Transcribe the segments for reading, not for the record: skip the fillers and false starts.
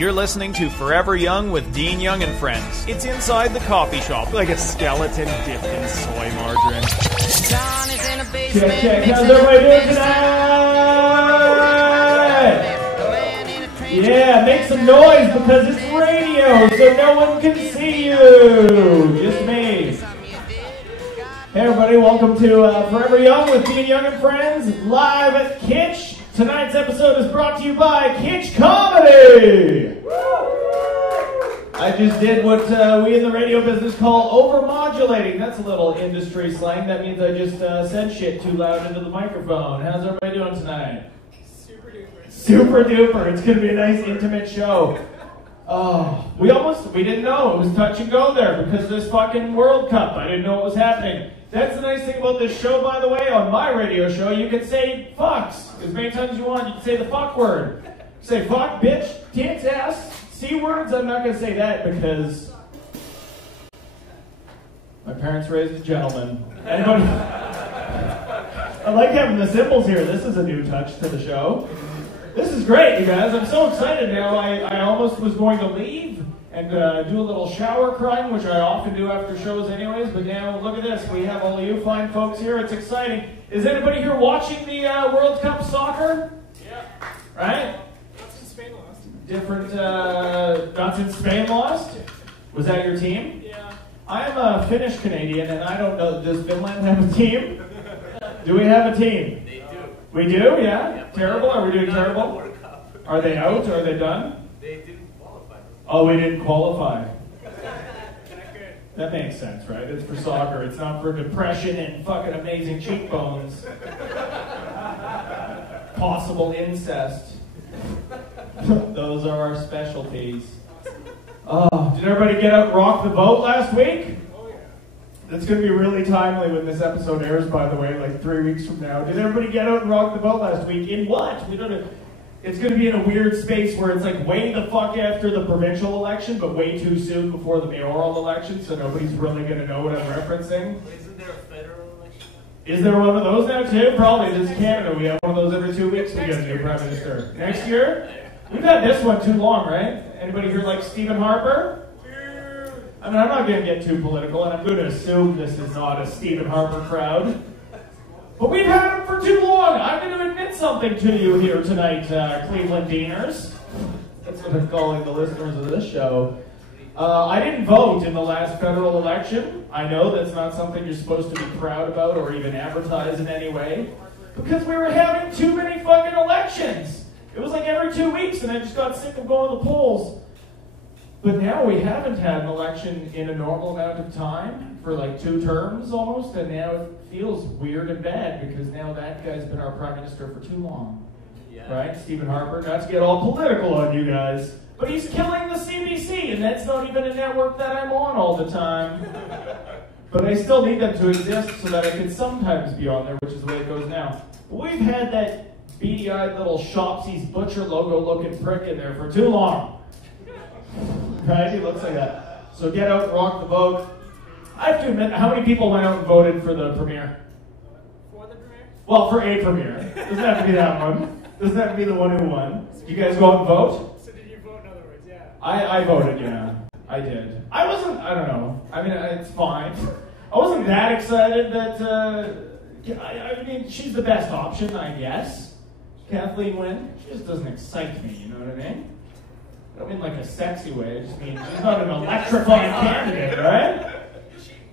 You're listening to Forever Young with Dean Young and Friends. It's inside the coffee shop, like a skeleton dipped in soy margarine. Check. How's everybody doing tonight? Yeah, make some noise because it's radio, so no one can see you. Just me. Hey everybody, welcome to Forever Young with Dean Young and Friends, live at Kitch. Tonight's episode is brought to you by Kitch Komedy. I just did what we in the radio business call over-modulating. That's a little industry slang. That means I just said shit too loud into the microphone. How's everybody doing tonight? Super duper. Super duper. It's going to be a nice, intimate show. Oh, we didn't know. It was touch and go there because of this fucking World Cup. I didn't know what was happening. That's the nice thing about this show, by the way. On my radio show, you can say fucks as many times as you want. You can say the fuck word. Say fuck, bitch, tits, ass, C words. I'm not going to say that because my parents raised a gentleman. Anybody? I like having the symbols here. This is a new touch to the show. This is great, you guys. I'm so excited now. I almost was going to leave and do a little shower crying, which I often do after shows anyways, but now look at this. We have all of you fine folks here. It's exciting. Is anybody here watching the World Cup soccer? Yeah. Right? Not since Spain lost. Different, not since Spain lost? Was that your team? Yeah. I am a Finnish Canadian, and I don't know, does Finland have a team? Do we have a team? They do. We do, yeah? Yeah. Terrible? Are we doing terrible? Are they out? Are they done? They didn't qualify. Oh, we didn't qualify. Not good. That makes sense, right? It's for soccer. It's not for depression and fucking amazing cheekbones. Possible incest. Those are our specialties. Oh, did everybody get out and rock the boat last week? Oh yeah. That's going to be really timely when this episode airs, by the way, like 3 weeks from now. Did everybody get out and rock the boat last week? In what? We don't know. It's going to be in a weird space where it's like way the fuck after the provincial election, but way too soon before the mayoral election, so nobody's really going to know what I'm referencing. Isn't there a federal election? Is there one of those now too? Probably. This is Canada. We have one of those every 2 weeks. We get a new prime minister. Next year? We've had this one too long, right? Anybody here like Stephen Harper? I mean, I'm not going to get too political, and I'm going to assume this is not a Stephen Harper crowd. But we've had him for too long. I'm going to admit something to you here tonight, Cleveland Deaners. That's what I'm calling the listeners of this show. I didn't vote in the last federal election. I know that's not something you're supposed to be proud about or even advertise in any way. Because we were having too many fucking elections. It was like every 2 weeks, and I just got sick of going to the polls. But now we haven't had an election in a normal amount of time for like 2 terms almost, and now it feels weird and bad because now that guy's been our prime minister for too long. Yeah. Right? Stephen Harper, not to get all political on you guys, but he's killing the CBC, and that's not even a network that I'm on all the time. But I still need them to exist so that I can sometimes be on there, which is the way it goes now. But we've had that beady-eyed little Shopsy's Butcher logo-looking prick in there for too long. Right? He looks like that. So get out and rock the vote. I have to admit, how many people went out and voted for the premiere? For the premiere? Well, for a premiere. Doesn't have to be that one. Doesn't have to be the one who won. You guys go out and vote? So did you vote in other words? Yeah. I voted, yeah. I did. I don't know. I mean, it's fine. I wasn't that excited that, I mean, she's the best option, I guess. Kathleen Wynne. She just doesn't excite me, you know what I mean? I don't mean like a sexy way, I just mean she's not an electrifying candidate, right?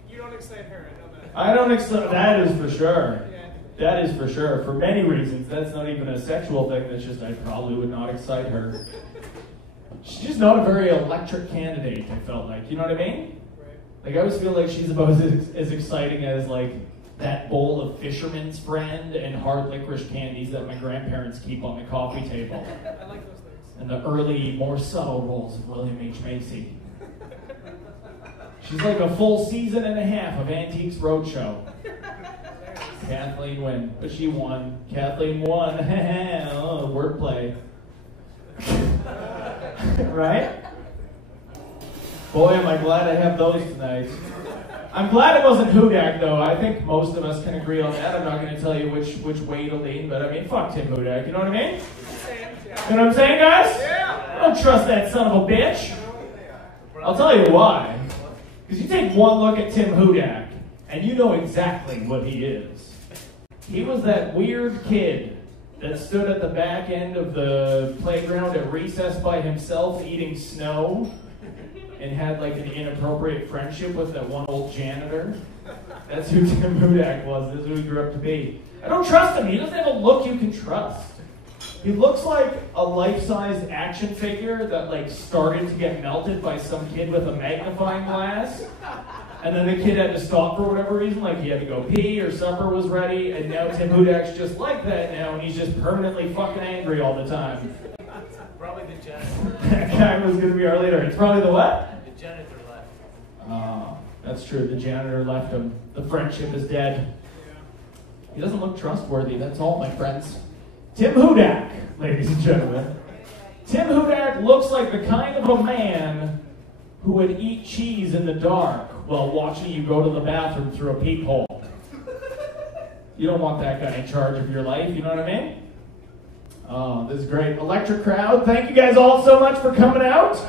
You don't excite her, I know that. I don't excite, that is for sure. Yeah. That is for sure. For many reasons, that's not even a sexual thing, that's just I probably would not excite her. She's just not a very electric candidate, I felt like, you know what I mean? Right. Like I always feel like she's about as exciting as like that bowl of Fisherman's Friend and hard licorice candies that my grandparents keep on the coffee table. I like those things. And the early, more subtle roles of William H. Macy. She's like a full season and a half of Antiques Roadshow. Kathleen Wynne, but she won. Kathleen won. Oh, wordplay. Right? Boy, am I glad I have those tonight. I'm glad it wasn't Hudak, though. I think most of us can agree on that. I'm not going to tell you which way to lean, but I mean, fuck Tim Hudak. You know what I mean? You know what I'm saying, guys? Yeah. don't trust that son of a bitch. I'll tell you why. Because you take one look at Tim Hudak, and you know exactly what he is. He was that weird kid that stood at the back end of the playground at recess by himself eating snow and had like an inappropriate friendship with that one old janitor. That's who Tim Hudak was. This is who he grew up to be. I don't trust him. He doesn't have a look you can trust. He looks like a life-sized action figure that like started to get melted by some kid with a magnifying glass. And then the kid had to stop for whatever reason, like he had to go pee or supper was ready, and now Tim Hudak's just like that now, and he's just permanently fucking angry all the time. Probably the janitor. That guy was going to be our leader. It's probably the what? The janitor left. Oh, that's true. The janitor left him. The friendship is dead. He doesn't look trustworthy, that's all, my friends. Tim Hudak, ladies and gentlemen. Tim Hudak looks like the kind of a man who would eat cheese in the dark while watching you go to the bathroom through a peephole. You don't want that guy in charge of your life, you know what I mean? Oh, this is great. Electric crowd. Thank you guys all so much for coming out.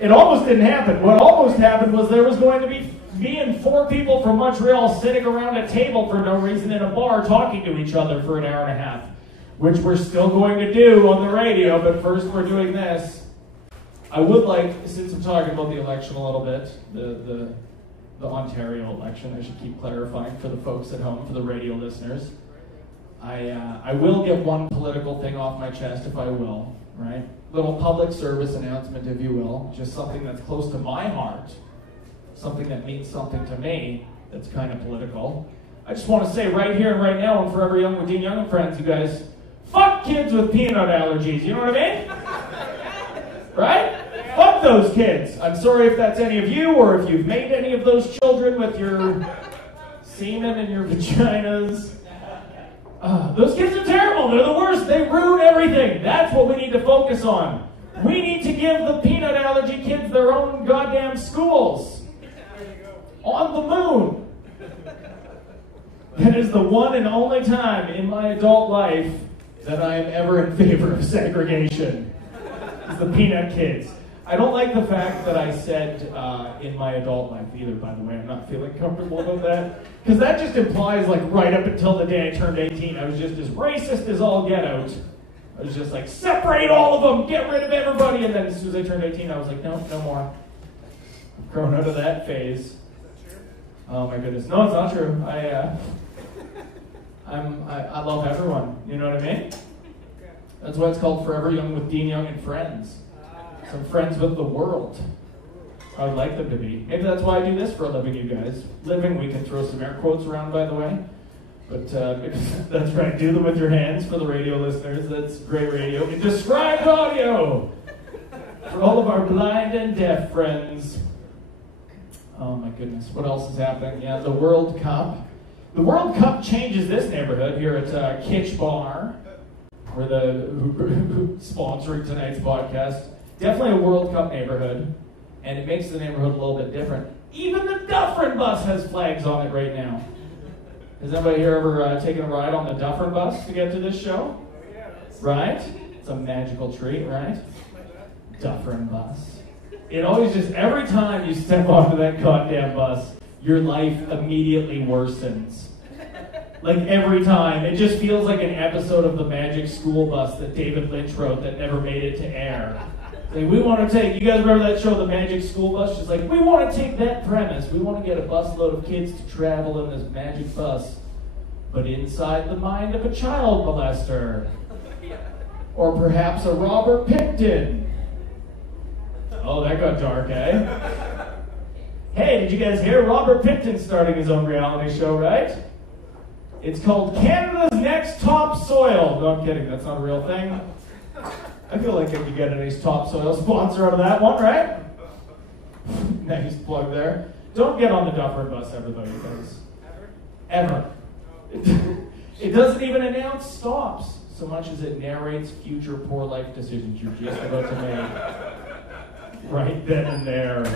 It almost didn't happen. What almost happened was there was going to be me and 4 people from Montreal sitting around a table for no reason in a bar talking to each other for an hour and a half, which we're still going to do on the radio, but first we're doing this. I would like, since I'm talking about the election a little bit, the Ontario election, I should keep clarifying for the folks at home, for the radio listeners. I will get one political thing off my chest if I will, right? Little public service announcement, if you will, just something that's close to my heart, something that means something to me that's kind of political. I just want to say right here and right now, and Forever Young with Dean Young and friends, you guys, fuck kids with peanut allergies, you know what I mean? Right? Fuck those kids. I'm sorry if that's any of you, or if you've made any of those children with your semen and your vaginas. Those kids are terrible. They're the worst. They ruin everything. That's what we need to focus on. We need to give the peanut allergy kids their own goddamn schools. On the moon. That is the one and only time in my adult life that I am ever in favor of segregation. It's the peanut kids. I don't like the fact that I said in my adult life either, by the way. I'm not feeling comfortable about that. Because that just implies, like, right up until the day I turned 18, I was just as racist as all get out. I was just like, separate all of them, get rid of everybody. And then as soon as I turned 18, I was like, no, no more. I've grown out of that phase. Oh my goodness. No, it's not true. I love everyone. You know what I mean? That's why it's called Forever Young with Dean Young and Friends. I'm friends with the world. I would like them to be. Maybe that's why I do this for a living, you guys. Living, we can throw some air quotes around, by the way. But that's right, do them with your hands for the radio listeners. That's great radio. In described audio for all of our blind and deaf friends. Oh my goodness, what else is happening? Yeah, the World Cup. The World Cup changes this neighborhood here at Kitch Bar. We're who sponsoring tonight's podcast. Definitely a World Cup neighborhood, and it makes the neighborhood a little bit different. Even the Dufferin bus has flags on it right now. Has anybody here ever taken a ride on the Dufferin bus to get to this show? Right? It's a magical treat, right? Dufferin bus. It always just, every time you step onto that goddamn bus, your life immediately worsens. Like every time. It just feels like an episode of the Magic School Bus that David Lynch wrote that never made it to air. Like, we want to take, you guys remember that show, The Magic School Bus? Just like, we want to take that premise. We want to get a busload of kids to travel in this magic bus, but inside the mind of a child molester. Or perhaps a Robert Pickton. Oh, that got dark, eh? Hey, did you guys hear? Robert Pickton's starting his own reality show, right? It's called Canada's Next Topsoil. No, I'm kidding. That's not a real thing. I feel like I could get a nice topsoil sponsor out of that one, right? Nice plug there. Don't get on the Dufferin bus ever, though, you guys. Ever. It doesn't even announce stops so much as it narrates future poor life decisions you're just about to make. Right then and there.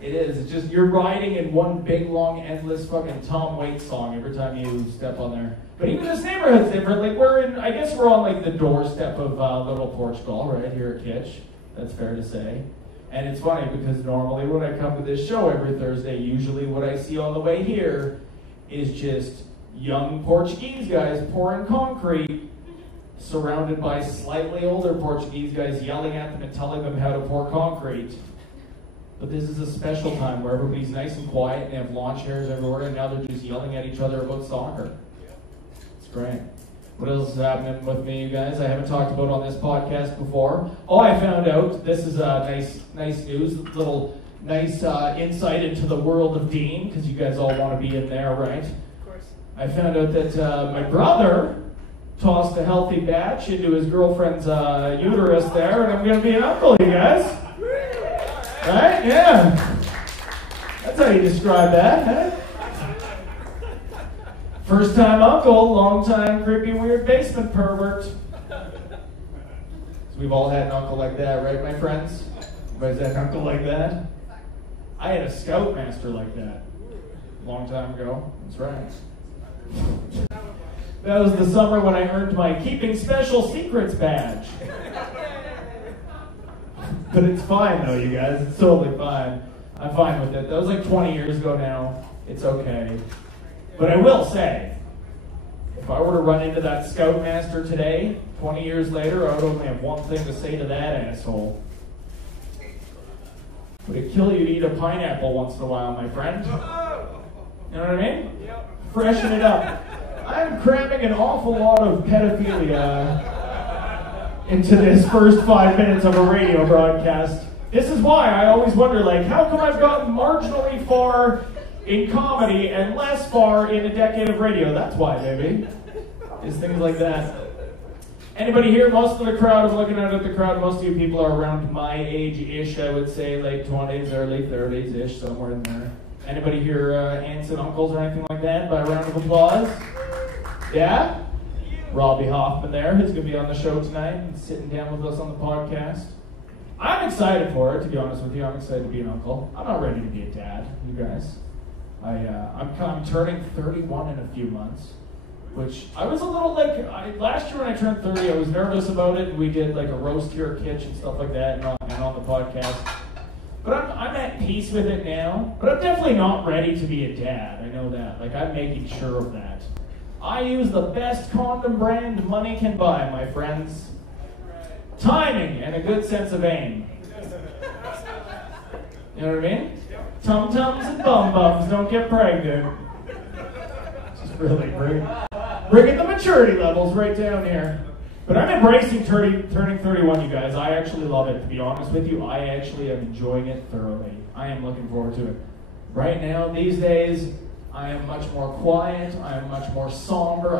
It is. It's just you're riding in one big, long, endless fucking Tom Waits song every time you step on there. But even this neighborhood's different. Like I guess we're on like the doorstep of Little Portugal, right here at Kitch. That's fair to say. And it's funny because normally when I come to this show every Thursday, usually what I see on the way here is just young Portuguese guys pouring concrete, surrounded by slightly older Portuguese guys yelling at them and telling them how to pour concrete. But this is a special time where everybody's nice and quiet and they have lawn chairs everywhere, and now they're just yelling at each other about soccer. It's great. What else is happening with me, you guys? I haven't talked about on this podcast before. Oh, I found out, this is nice news, little nice insight into the world of Dean, because you guys all want to be in there, right? Of course. I found out that my brother tossed a healthy batch into his girlfriend's uterus there, and I'm going to be an uncle, you guys. Right? Yeah. That's how you describe that, huh? First time uncle, long time creepy weird basement pervert. So we've all had an uncle like that, right, my friends? Everybody's had an uncle like that? I had a scoutmaster like that a long time ago. That's right. That was the summer when I earned my Keeping Special Secrets badge. But it's fine, though, you guys. It's totally fine. I'm fine with it. That was like 20 years ago now. It's okay. But I will say, if I were to run into that scoutmaster today, 20 years later, I would only have one thing to say to that asshole. Would it kill you to eat a pineapple once in a while, my friend? You know what I mean? Yep. Freshen it up. I'm cramming an awful lot of pedophilia into this first 5 minutes of a radio broadcast. This is why I always wonder, like, how come I've gotten marginally far in comedy and less far in a decade of radio? That's why, baby. It's things like that. Anybody here? Most of the crowd, I'm looking out at the crowd, most of you people are around my age-ish, I would say, late 20s, early 30s-ish, somewhere in there. Anybody here aunts and uncles or anything like that? By a round of applause? Yeah? Robby Hoffman there, who's going to be on the show tonight and sitting down with us on the podcast. I'm excited for it, to be honest with you. I'm excited to be an uncle. I'm not ready to be a dad, you guys. I'm turning 31 in a few months, which I was a little like, last year when I turned 30, I was nervous about it, and we did like a roast here at Kitch and stuff like that, and on the podcast. But I'm at peace with it now, but I'm definitely not ready to be a dad. I know that. Like, I'm making sure of that. I use the best condom brand money can buy, my friends. Timing and a good sense of aim. You know what I mean? Tum-tums and bum-bums don't get pregnant. Just really bringing the maturity levels right down here. But I'm embracing turning 31, you guys. I actually love it, to be honest with you. I actually am enjoying it thoroughly. I am looking forward to it. Right now, these days, I am much more quiet. I am much more somber.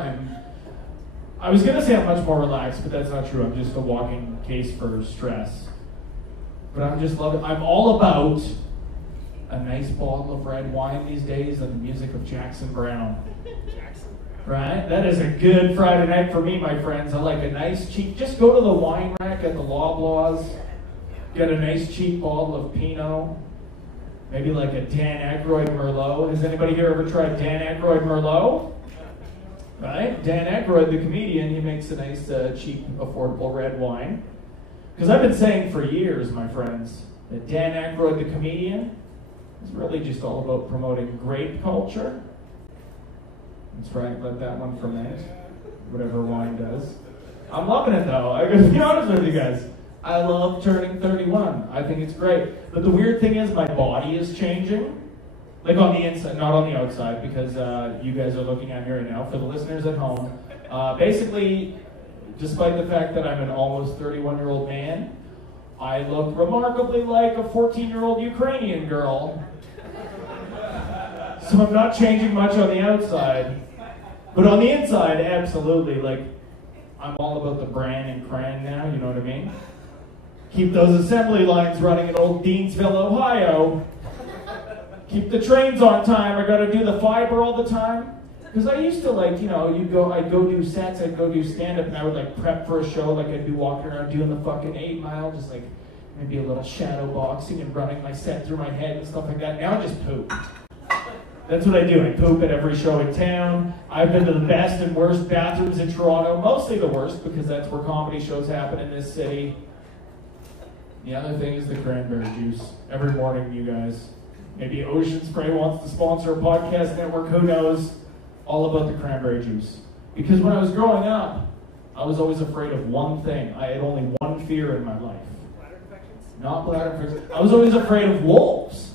I was going to say I'm much more relaxed, but that's not true. I'm just a walking case for stress. But I'm just loving it. I'm all about a nice bottle of red wine these days and the music of Jackson Brown. Right? That is a good Friday night for me, my friends. I like a nice cheap, just go to the wine rack at the Loblaws, get a nice cheap bottle of Pinot, maybe like a Dan Aykroyd Merlot. Has anybody here ever tried Dan Aykroyd Merlot? Right? Dan Aykroyd, the comedian, he makes a nice, cheap, affordable red wine. Because I've been saying for years, my friends, that Dan Aykroyd, the comedian, is really just all about promoting grape culture. That's right, let that one ferment, whatever wine does. I'm loving it, though. I gotta be honest with you guys. I love turning 31. I think it's great. But the weird thing is my body is changing. Like on the inside, not on the outside, because you guys are looking at me right now. For the listeners at home, basically, despite the fact that I'm an almost 31-year-old man, I look remarkably like a 14-year-old Ukrainian girl. So I'm not changing much on the outside. But on the inside, absolutely. Like, I'm all about the bran and cran now, you know what I mean? Keep those assembly lines running in old Deansville, Ohio. Keep the trains on time. I gotta do the fiber all the time. Because I used to, like, you know, I'd go do stand-up, and I would, like, prep for a show. Like, I'd be walking around doing the fucking 8 Mile, just, like, maybe a little shadow boxing and running my set through my head and stuff like that. Now I just poop. That's what I do. I poop at every show in town. I've been to the best and worst bathrooms in Toronto, mostly the worst because that's where comedy shows happen in this city. The other thing is the cranberry juice. Every morning, you guys. Maybe Ocean Spray wants to sponsor a podcast network, who knows? All about the cranberry juice. Because when I was growing up, I was always afraid of one thing. I had only one fear in my life. Bladder infections? Not bladder infections. I was always afraid of wolves.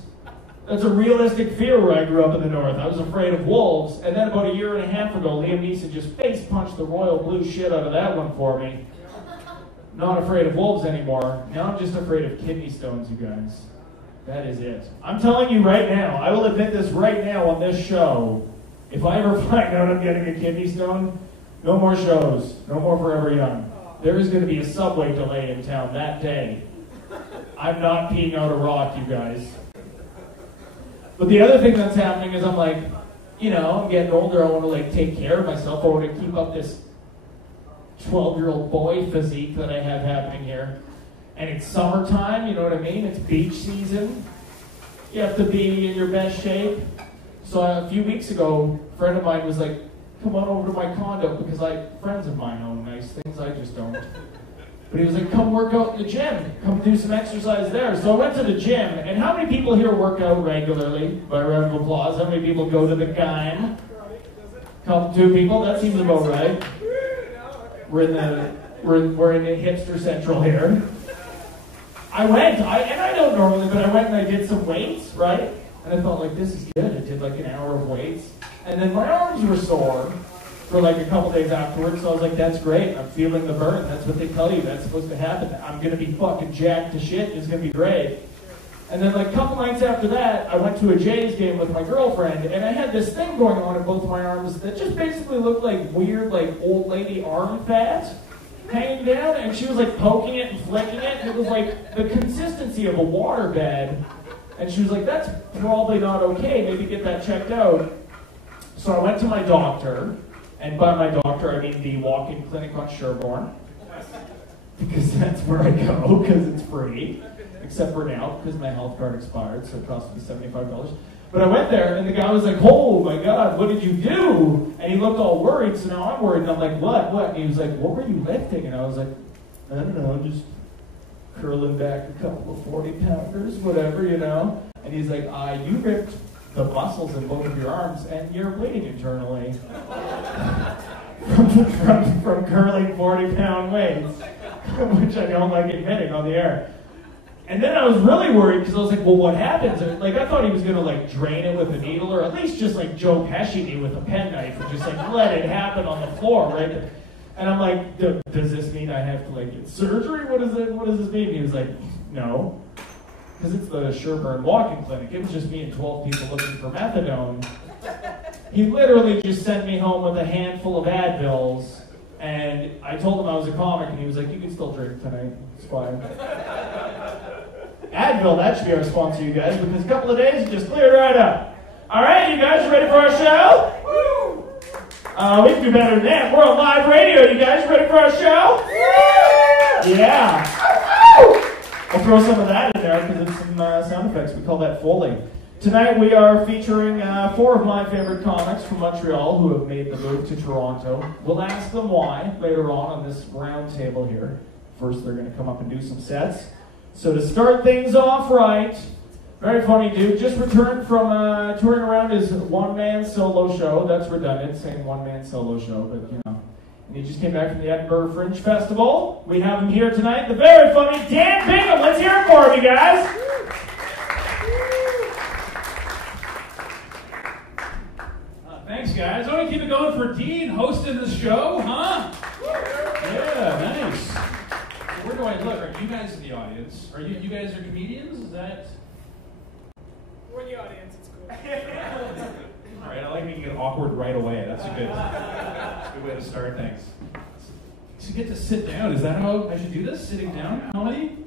That's a realistic fear where I grew up in the north. I was afraid of wolves. And then about a year and a half ago, Liam Neeson just face punched the royal blue shit out of that one for me. Not afraid of wolves anymore. Now I'm just afraid of kidney stones, you guys. That is it. I'm telling you right now, I will admit this right now on this show. If I ever find out I'm getting a kidney stone, no more shows. No more Forever Young. There is going to be a subway delay in town that day. I'm not peeing out a rock, you guys. But the other thing that's happening is I'm like, you know, I'm getting older. I want to like take care of myself. I want to keep up this 12-year-old boy physique that I have happening here. And it's summertime, you know what I mean? It's beach season. You have to be in your best shape. So a few weeks ago, a friend of mine was like, come on over to my condo because friends of mine own nice things, I just don't. But he was like, come work out in the gym. Come do some exercise there. So I went to the gym. And how many people here work out regularly? By a round of applause. How many people go to the game? Couple, 2 people? That seems about right. We're in the hipster central here. I went, and I don't normally, but I went and I did some weights, right? And I felt like, this is good. I did like an hour of weights. And then my arms were sore for like a couple days afterwards. So I was like, that's great. I'm feeling the burn. That's what they tell you. That's supposed to happen. I'm going to be fucking jacked to shit. It's going to be great. And then like a couple nights after that, I went to a Jays game with my girlfriend. And I had this thing going on in both my arms that just basically looked like weird, like old lady arm fat hanging down. And she was like poking it and flicking it. And it was like the consistency of a waterbed. And she was like, that's probably not okay. Maybe get that checked out. So I went to my doctor. And by my doctor, I mean the walk-in clinic on Sherbourne. Because that's where I go, because it's free. Except for now, because my health card expired, so it cost me $75. But I went there, and the guy was like, oh my God, what did you do? And he looked all worried, so now I'm worried. And I'm like, what? And he was like, what were you lifting? And I was like, I don't know, just curling back a couple of 40-pounders, whatever, you know? And he's like, you ripped the muscles in both of your arms, and you're bleeding internally from curling 40-pound weights, which I don't like admitting on the air. And then I was really worried because I was like, well, what happens? Like, I thought he was going to, like, drain it with a needle or at least just, like, Joe Pesci me with a penknife and just, like, let it happen on the floor, right? And I'm like, does this mean I have to, like, get surgery? What does this mean? He was like, no. Because it's the Sherbourne walk-in clinic. It was just me and 12 people looking for methadone. He literally just sent me home with a handful of Advils, and I told him I was a comic, and he was like, you can still drink tonight. It's fine. Advil, that should be our sponsor, you guys, because a couple of days, it just cleared right up. All right, you guys ready for our show? Woo! We can do better than that. We're on live radio. You guys ready for our show? Yeah. I'll throw some of that in there because it's some sound effects. We call that Foley. Tonight we are featuring 4 of my favorite comics from Montreal who have made the move to Toronto. We'll ask them why later on this round table here. First, they're going to come up and do some sets. So to start things off right, very funny dude, just returned from touring around his one-man solo show. That's redundant, saying one-man solo show, but you know. And he just came back from the Edinburgh Fringe Festival. We have him here tonight, the very funny Dan Bingham. Let's hear it for him, you guys. Thanks, guys. I want to keep it going for Dean hosting the show, huh? Yeah, nice. So where do I look? Are you guys in the audience? Are you guys are comedians? Is that? We're in the audience, it's cool. All right, I like making it awkward right away. That's a good way to start things. To get to sit down, is that how I should do this? Sitting down comedy?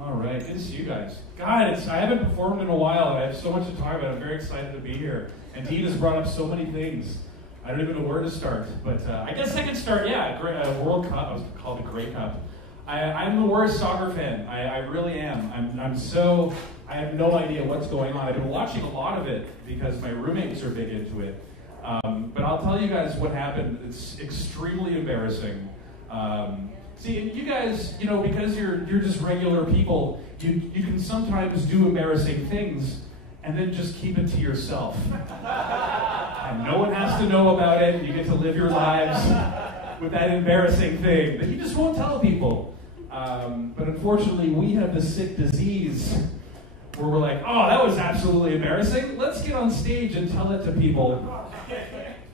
All right, good to see you guys. God, I haven't performed in a while, and I have so much to talk about. I'm very excited to be here. And Dean has brought up so many things. I don't even know where to start, but I guess I can start, World Cup. I was called the Grey Cup. I'm the worst soccer fan. I really am. I have no idea what's going on. I've been watching a lot of it because my roommates are big into it. But I'll tell you guys what happened. It's extremely embarrassing. See, you guys, because you're just regular people, you can sometimes do embarrassing things and then just keep it to yourself. And no one has to know about it. You get to live your lives with that embarrassing thing that you just won't tell people. But unfortunately, we have the sick disease where we're like, oh, that was absolutely embarrassing. Let's get on stage and tell it to people.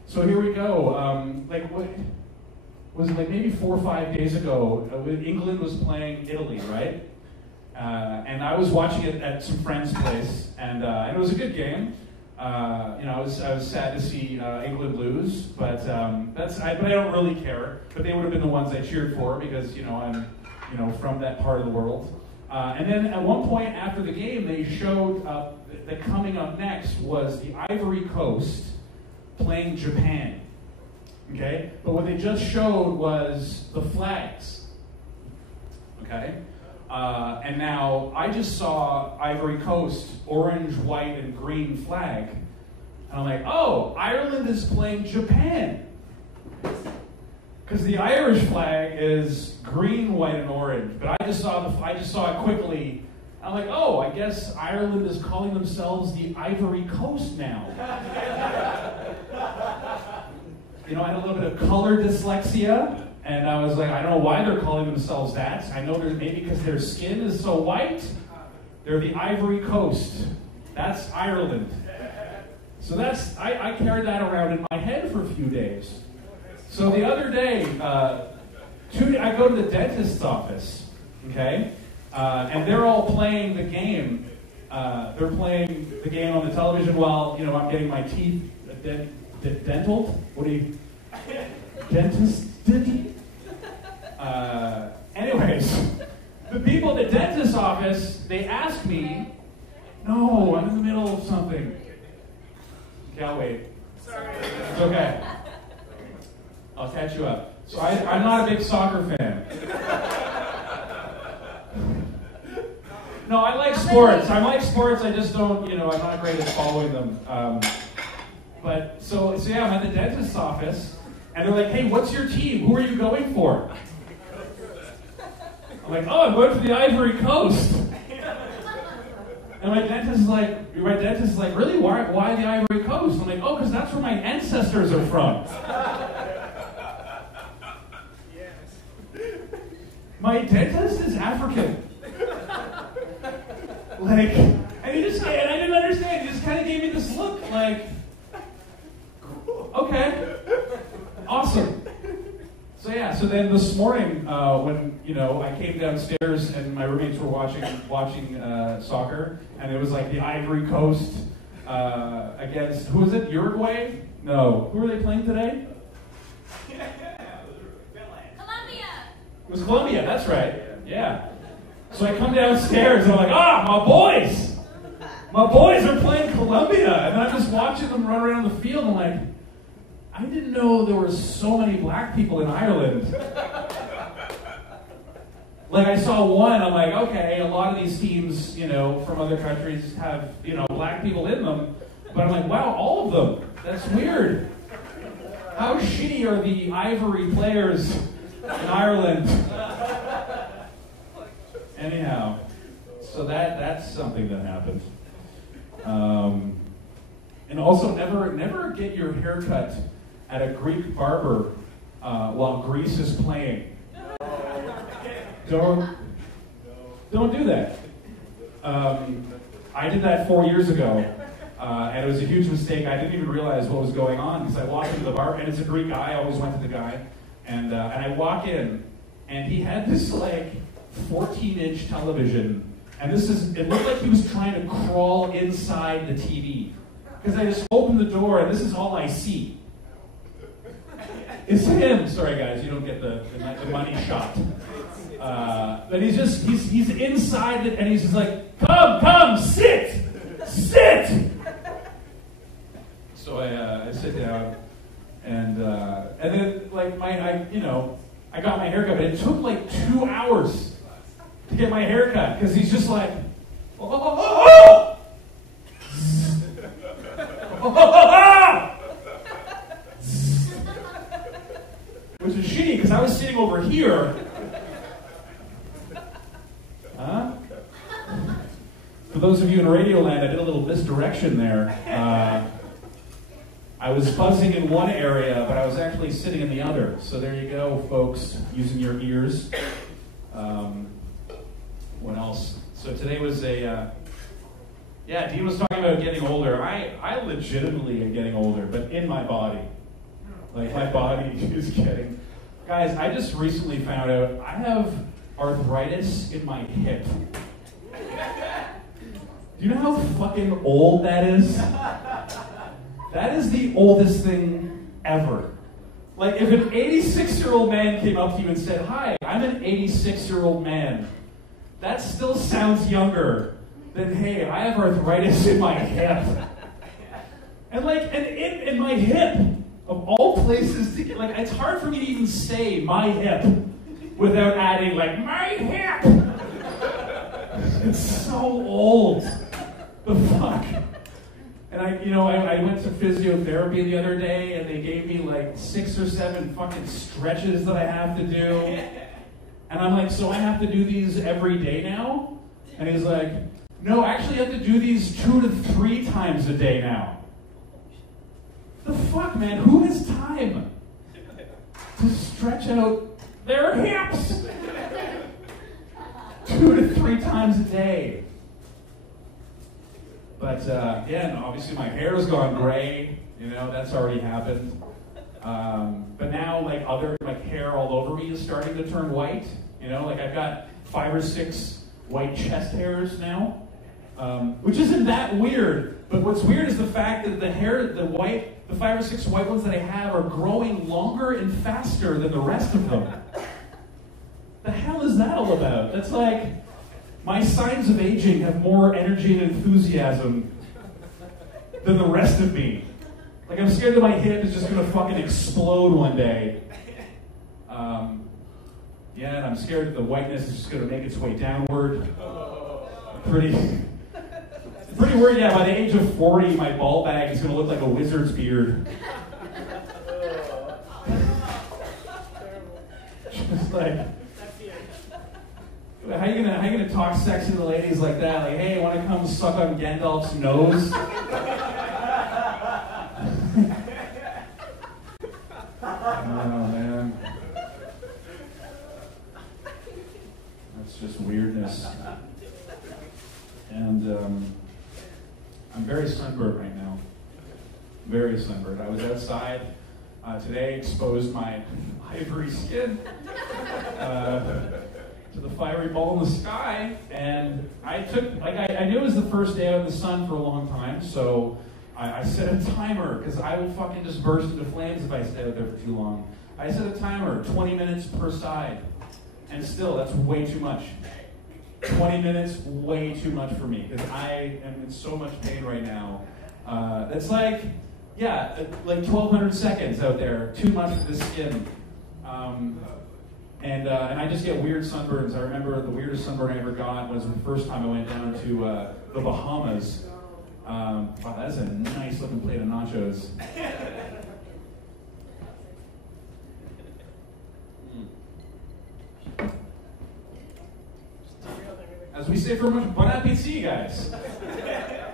So here we go. What was it, maybe 4 or 5 days ago, England was playing Italy, right? And I was watching it at some friend's place, and it was a good game. I was sad to see England lose, but but I don't really care. But they would have been the ones I cheered for because I'm from that part of the world. And then at one point after the game, they showed that coming up next was the Ivory Coast playing Japan. Okay, but what they just showed was the flags. Okay. And now I just saw Ivory Coast, orange, white, and green flag. And I'm like, oh, Ireland is playing Japan. Because the Irish flag is green, white, and orange. But I just saw it quickly. I'm like, oh, I guess Ireland is calling themselves the Ivory Coast now. I had a little bit of color dyslexia. And I was like, I don't know why they're calling themselves that. I know maybe because their skin is so white. They're the Ivory Coast. That's Ireland. So I carried that around in my head for a few days. So the other day, I go to the dentist's office, okay? And they're all playing the game. They're playing the game on the television while, I'm getting my teeth dental. What do you... Dentist? Anyways, the people at the dentist's office, they ask me, no, I'm in the middle of something. Okay, I'll wait. Sorry. It's okay. I'll catch you up. So I'm not a big soccer fan. No, I like sports. I just don't, I'm not great at following them. So yeah, I'm at the dentist's office. And they're like, hey, what's your team? Who are you going for? I'm like, oh, I'm going for the Ivory Coast. And my dentist is like, really? Why the Ivory Coast? I'm like, oh, because that's where my ancestors are from. My dentist is African. And I didn't understand. He just kind of gave me this look like, okay. Awesome. So then this morning, when I came downstairs and my roommates were watching soccer, and it was like the Ivory Coast against, who was it? Uruguay? No. Who are they playing today? Colombia. It was Colombia. That's right. Yeah. So I come downstairs and I'm like, my boys! My boys are playing Colombia, and I'm just watching them run around the field. And I'm like, I didn't know there were so many black people in Ireland. I saw one, I'm like, okay, a lot of these teams, from other countries have, black people in them. But I'm like, wow, all of them. That's weird. How shitty are the Ivory players in Ireland? Anyhow, so that's something that happened. And also, never get your hair cut at a Greek barber while Greece is playing. Don't do that. I did that 4 years ago, and it was a huge mistake. I didn't even realize what was going on because I walked into the bar, and it's a Greek guy. I always went to the guy, and I walk in, and he had this 14-inch television, and it looked like he was trying to crawl inside the TV because I just opened the door, and this is all I see. It's him. Sorry, guys, you don't get the money shot. But he's inside it, and he's just like, come, sit. So I sit down, and then I got my haircut, but it took like 2 hours to get my haircut because he's just like, oh. Which is shitty because I was sitting over here. Huh? For those of you in Radioland, I did a little misdirection there. I was buzzing in one area, but I was actually sitting in the other. So there you go, folks, using your ears. What else? So today was Dean was talking about getting older. I legitimately am getting older, but in my body. Like, my body is getting... Guys, I just recently found out I have arthritis in my hip. Do you know how fucking old that is? That is the oldest thing ever. Like, if an 86-year-old man came up to you and said, "Hi, I'm an 86-year-old man," that still sounds younger than, "Hey, I have arthritis in my hip." And in my hip, of all places to get, like, it's hard for me to even say my hip without adding, like, my hip. It's so old. The fuck? And I went to physiotherapy the other day, and they gave me like 6 or 7 fucking stretches that I have to do. And I'm like, so I have to do these every day now? And he's like, no, actually you have to do these 2 to 3 times a day now. The fuck, man? Who has time to stretch out their hips 2 to 3 times a day? But again, obviously my hair has gone gray. That's already happened. But now, like hair all over me is starting to turn white. Like I've got 5 or 6 white chest hairs now, which isn't that weird. But what's weird is the fact that the 5 or 6 white ones that I have are growing longer and faster than the rest of them. The hell is that all about? That's like, my signs of aging have more energy and enthusiasm than the rest of me. Like, I'm scared that my hip is just going to fucking explode one day. And I'm scared that the whiteness is just going to make its way downward. Pretty worried, yeah, by the age of 40, my ball bag is going to look like a wizard's beard. Just like... How you gonna talk sexy to the ladies like that? Like, hey, want to come suck on Gandalf's nose? Oh man, that's just weirdness. And I'm very sunburned right now. Very sunburned. I was outside today, exposed my ivory skin. To the fiery ball in the sky, and I knew it was the first day out in the sun for a long time, so I set a timer, because I will fucking just burst into flames if I stay out there for too long. I set a timer, 20 minutes per side, and still, that's way too much. 20 minutes, way too much for me, because I am in so much pain right now. That's like 1,200 seconds out there, too much for the skin. And I just get weird sunburns. I remember the weirdest sunburn I ever got was the first time I went down to the Bahamas. Wow, that is a nice looking plate of nachos. As we say for much, bon appetit, guys.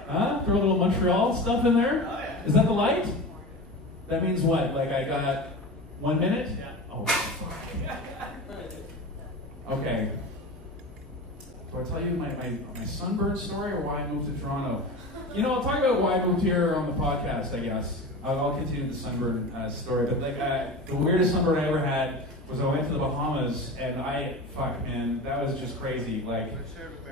Huh? Throw a little Montreal stuff in there? Is that the light? That means what? Like I got 1 minute? Yeah. Oh, fuck. Okay. Do I tell you my sunburn story or why I moved to Toronto? I'll talk about why I moved here on the podcast, I guess. I'll continue the sunburn story. But the weirdest sunburn I ever had was I went to the Bahamas, and that was just crazy. Like,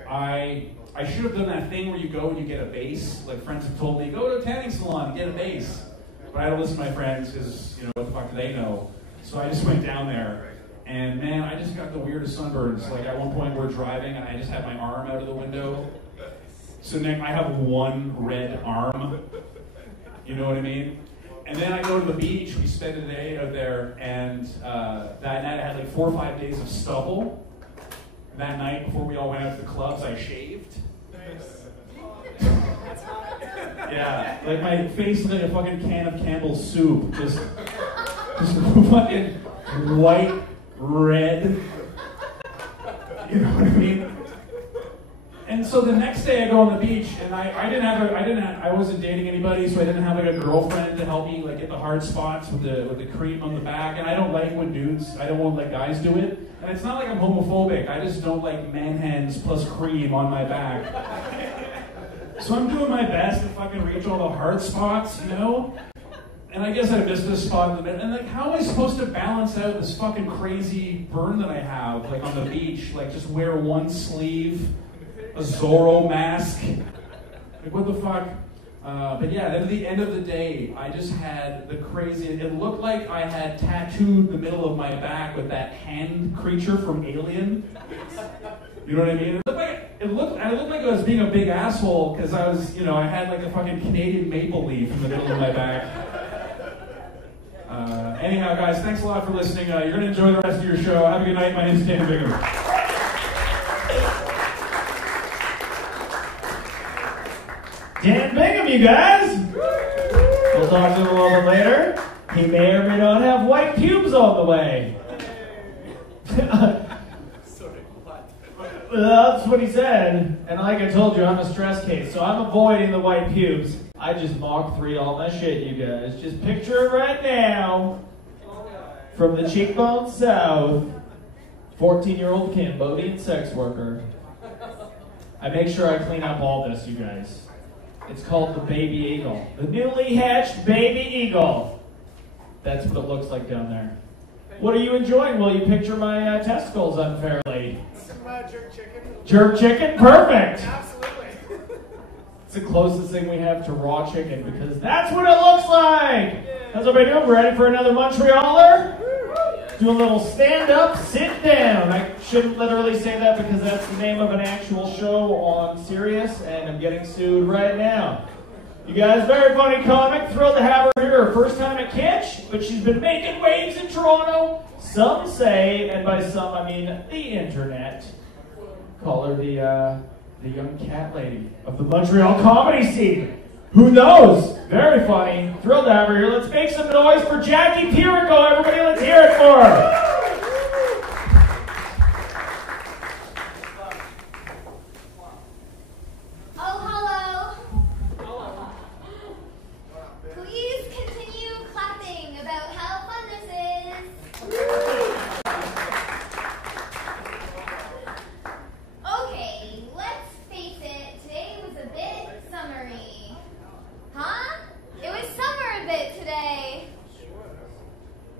I should have done that thing where you go and you get a base. Like, friends have told me, go to a tanning salon and get a base. But I don't listen to my friends because, what the fuck do they know? So I just went down there. And man, I just got the weirdest sunburns. Like at one point we're driving and I just had my arm out of the window. So now I have one red arm. You know what I mean? And then I go to the beach, we spend a day out there, and that night I had like 4 or 5 days of stubble. That night, before we all went out to the clubs, I shaved. Yeah, like my face looked like a fucking can of Campbell's soup. Just fucking white, red. You know what I mean? And so the next day I go on the beach, and I wasn't dating anybody, so I didn't have like a girlfriend to help me like get the hard spots with the cream on the back. And I don't like when I don't want to let guys do it. And it's not like I'm homophobic. I just don't like man hands plus cream on my back. So I'm doing my best to fucking reach all the hard spots, you know? And I guess I missed this spot in the middle. And like, how am I supposed to balance out this fucking crazy burn that I have, like on the beach? Like, just wear one sleeve, a Zorro mask. Like, what the fuck? But yeah, then at the end of the day, I just had the crazy. It looked like I had tattooed the middle of my back with that hand creature from Alien. You know what I mean? I looked like I was being a big asshole because I was, you know, I had like a fucking Canadian maple leaf in the middle of my back. Anyhow, guys, thanks a lot for listening. You're going to enjoy the rest of your show. Have a good night. My name's Dan Bingham. Dan Bingham, you guys! We'll talk to him a little bit later. He may or may not have white pubes on the way. That's what he said. And like I told you, I'm a stress case, so I'm avoiding the white pubes. I just Mach 3 all my shit, you guys. Just picture it right now. From the cheekbone south, 14-year-old Cambodian sex worker. I make sure I clean up all this, you guys. It's called the baby eagle. The newly hatched baby eagle. That's what it looks like down there. What are you enjoying? Will you picture my testicles unfairly? Some jerk chicken. Jerk chicken? Perfect! Absolutely. It's the closest thing we have to raw chicken because that's what it looks like! How's everybody doing? Ready for another Montrealer? Do a little stand up, sit down. I shouldn't literally say that because that's the name of an actual show on Sirius and I'm getting sued right now. You guys, very funny comic. Thrilled to have her here. Her first time at Kitch, but she's been making waves in Toronto. Some say, and by some I mean the internet, call her the young cat lady of the Montreal comedy scene. Who knows? Very funny. Thrilled to have her here. Let's make some noise for Jackie Pirico. Everybody, let's hear it for her. Please continue clapping about how fun this is. Okay, let's face it, today was a bit summery. Huh? It was summer a bit today.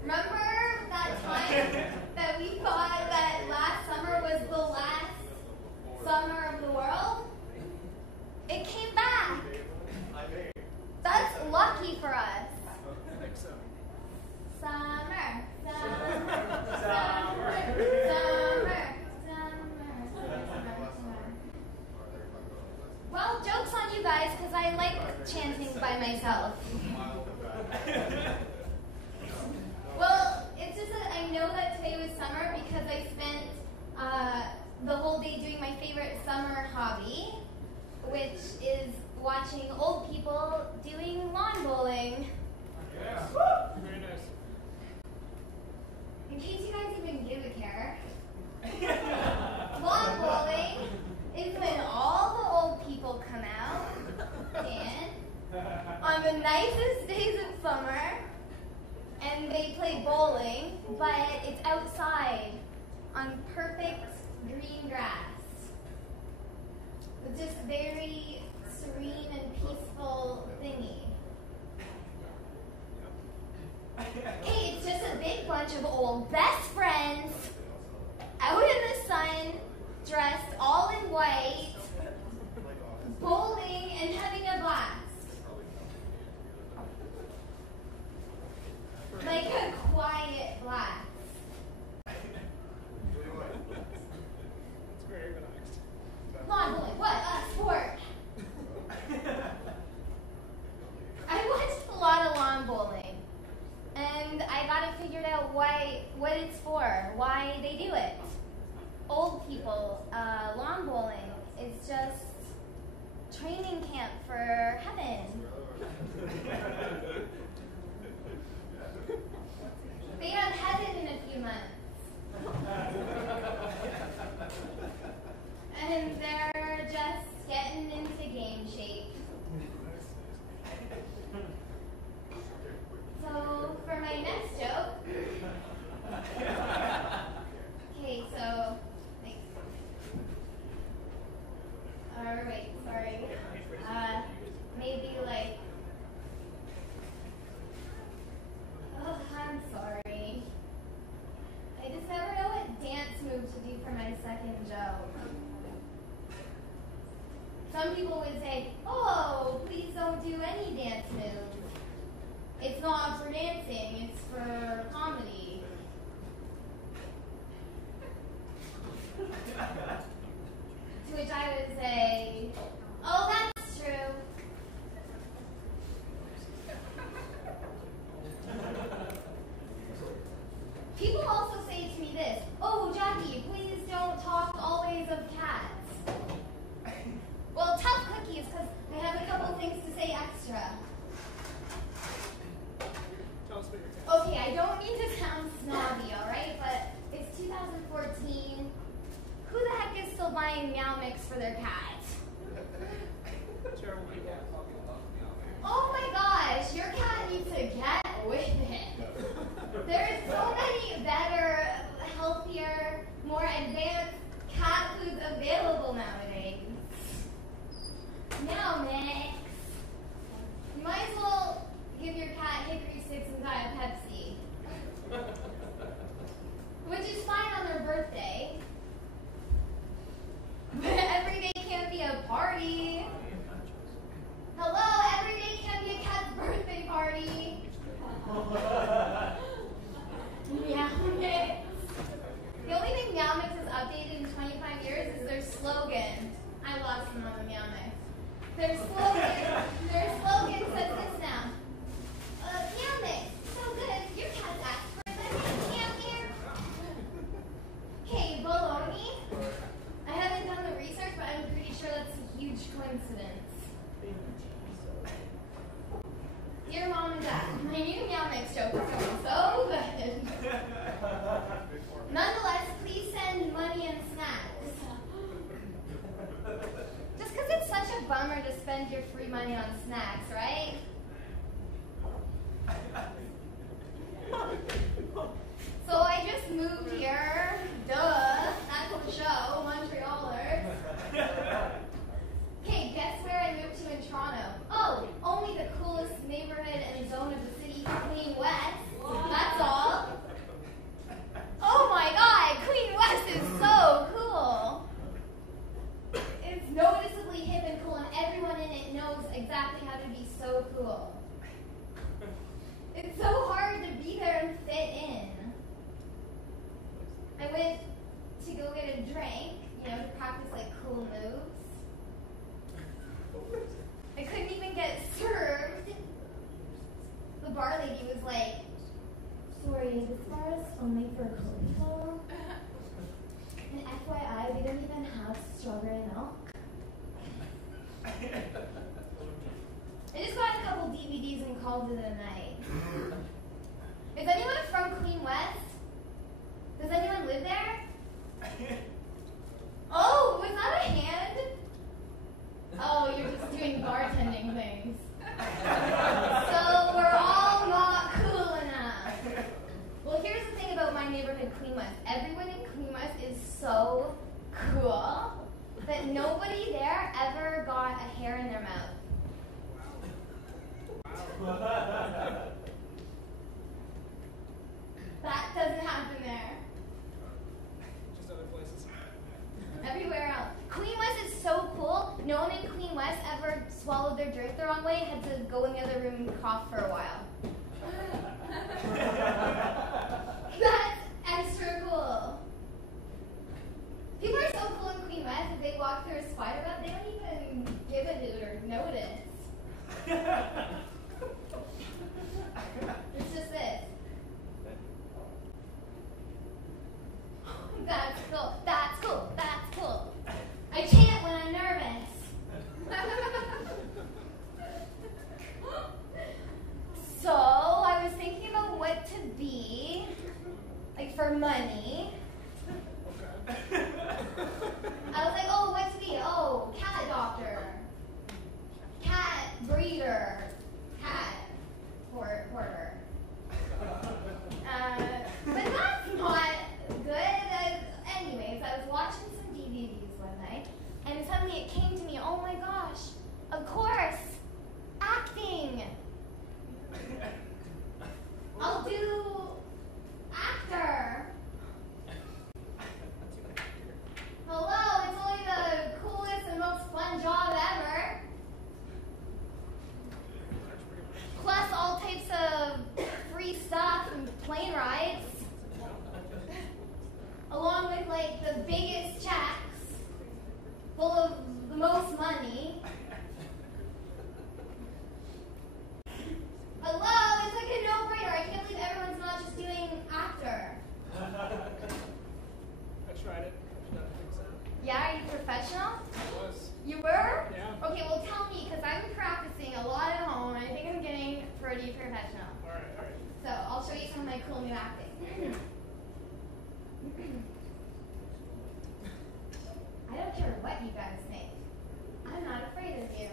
Remember that time that we thought that last summer was the last summer of the world? It came back. That's lucky for us. I think so. Summer, summer, summer, summer, summer. Well, joke's on you guys, because I like chanting by myself. Well, it's just that I know that today was summer because I spent the whole day doing my favorite summer hobby, which is watching old people doing lawn bowling. Yeah. Very nice. In case you guys even give a care, lawn bowling is when all the old people come out and on the nicest days of summer and they play bowling, but it's outside on perfect green grass. It's just very serene and peaceful thingy. Hey, it's just a big bunch of old best friends out in the sun, dressed all in white, bowling and having a blast. Like a quiet blast. It's very relaxed. Lawn bowling, what a sport! I watched a lot of lawn bowling. lawn bowling. It's just training camp for heaven. They have heaven in a few months. And they're just getting into game shape. So, for my next joke, okay, so, thanks. Wait, sorry. Maybe like, oh, I'm sorry. I just never know what dance move to do for my second joke. Some people would say, oh, please don't do any dance moves. It's not for dancing, it's for comedy. To which I would say, oh, that's true. People also say to me this, oh, Jackie, please don't talk always of cats. Well, tough cookies, because I have a couple things to say extra. Tell us what your cat. Okay, I don't mean to sound snobby, alright? But it's 2014. Who the heck is still buying Meow Mix for their cat? Terrible people. Oh my gosh, your cat needs to get with it. There's so many better, healthier, more advanced cat foods available nowadays. Meow Mix. You might as well give your cat hickory sticks and Diet Pepsi. Which is fine on their birthday. But every day can't be a party. Hello, every day can't be a cat's birthday party. Meow Mix. The only thing Meow Mix has updated in 25 years is their slogan. I lost them on the Meow Mix. Their slogan says this now. Meow Mix, so good. Your cat's asked for it. Meow here. Okay, baloney. I haven't done the research, but I'm pretty sure that's a huge coincidence. Dear Mom and Dad, my new Meow Mix joke is going so good. Nonetheless, please send money and snacks. Just because it's such a bummer to spend your free money on snacks, right? So I just moved here. Duh. That's the show, Montrealers. Okay, guess where I moved to in Toronto? Oh, only the coolest neighborhood and zone of the city, Queen West. That's all. Oh my god, Queen West is so cool. It's noticeably hip and cool, and everyone in it knows exactly how to be so cool. It's so hard to be there and fit in. I went to go get a drink, to practice like cool moves. I couldn't even get served. The bar lady was like, sorry, this bar is only for cocoa. And FYI, we don't even have strawberry milk. I just got a couple DVDs and called it a night. Is anyone from Queen West? Does anyone live there? Oh, was that a hand? Oh, you're just doing bartending things. So we're all not cool enough. Well, here's the thing about my neighborhood, Queen West. Everyone in Queen West is so cool that nobody there ever got a hair in their mouth. That doesn't happen there. Just other places. Everywhere else. Queen West is so cool. No one in Queen West ever swallowed their drink the wrong way, had to go in the other room and cough for a while. That's extra cool. People are so cool in Queen West, if they walk through a spider web, they don't even give a hoot or notice. It's just this. That's cool. That's cool. That's cool. professional? I was. You were? Yeah. Okay, well tell me, because I'm practicing a lot at home, and I think I'm getting pretty professional. All right. So I'll show you some of my cool new acting. I don't care what you guys think. I'm not afraid of you.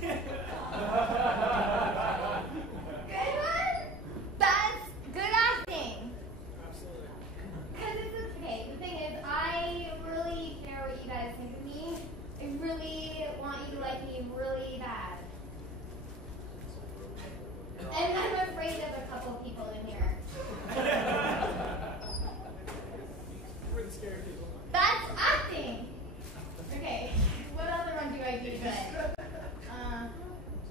Good one? That's good acting. Absolutely. Because it's okay. The thing is, I really care what you guys think of me. I really want you to like me really bad. And I'm afraid of a couple people in here. We're the scary people. That's acting. Okay, what other one do I do good?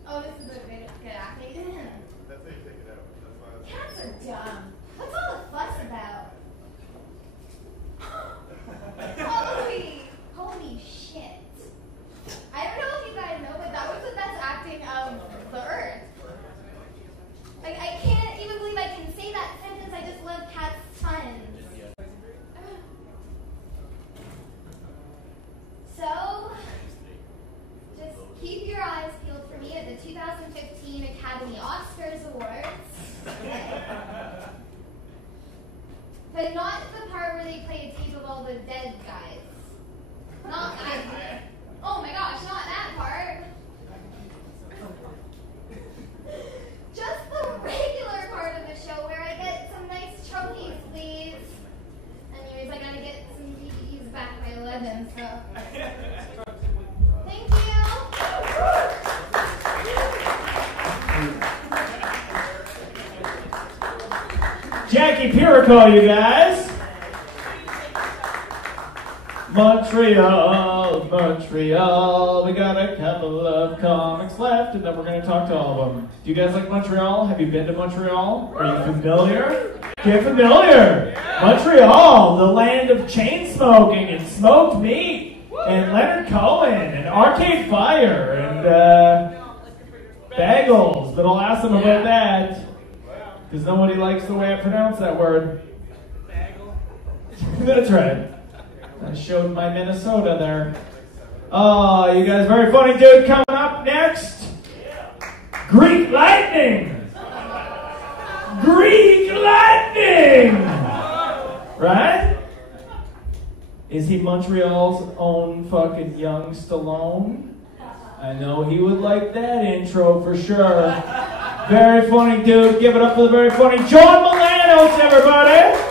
Oh, this is a good acting. That's how you take it out. That's why it's Cats are dumb. What's all the fuss about? Holy shit. I don't know if you guys know, but that was the best acting of the earth. Like, I can't even believe I can say that sentence. I just love cats tons. So, just keep your eyes peeled for me at the 2015 Academy Oscars Awards. But not the part where they play a tape of all the dead guys. Not that part. Oh my gosh, not that part. Just the regular part of the show where I get some nice trophies, please. Anyways, I gotta get some DVDs back by 11, so. Thank you. Jackie Pirico, you guys. Montreal, Montreal. We got a couple of comics left, and then we're going to talk to all of them. Do you guys like Montreal? Have you been to Montreal? Are you familiar? Get familiar. Montreal, the land of chain smoking and smoked meat, and Leonard Cohen, and Arcade Fire, and bagels. But I'll ask them about that, because nobody likes the way I pronounce that word. Bagel. That's right. I showed my Minnesota there. Oh, you guys, very funny dude. Coming up next, Greek lightning. Greek lightning. Right? Is he Montreal's own fucking young Stallone? I know he would like that intro for sure. Very funny dude. Give it up for the very funny Jon Malanos, everybody.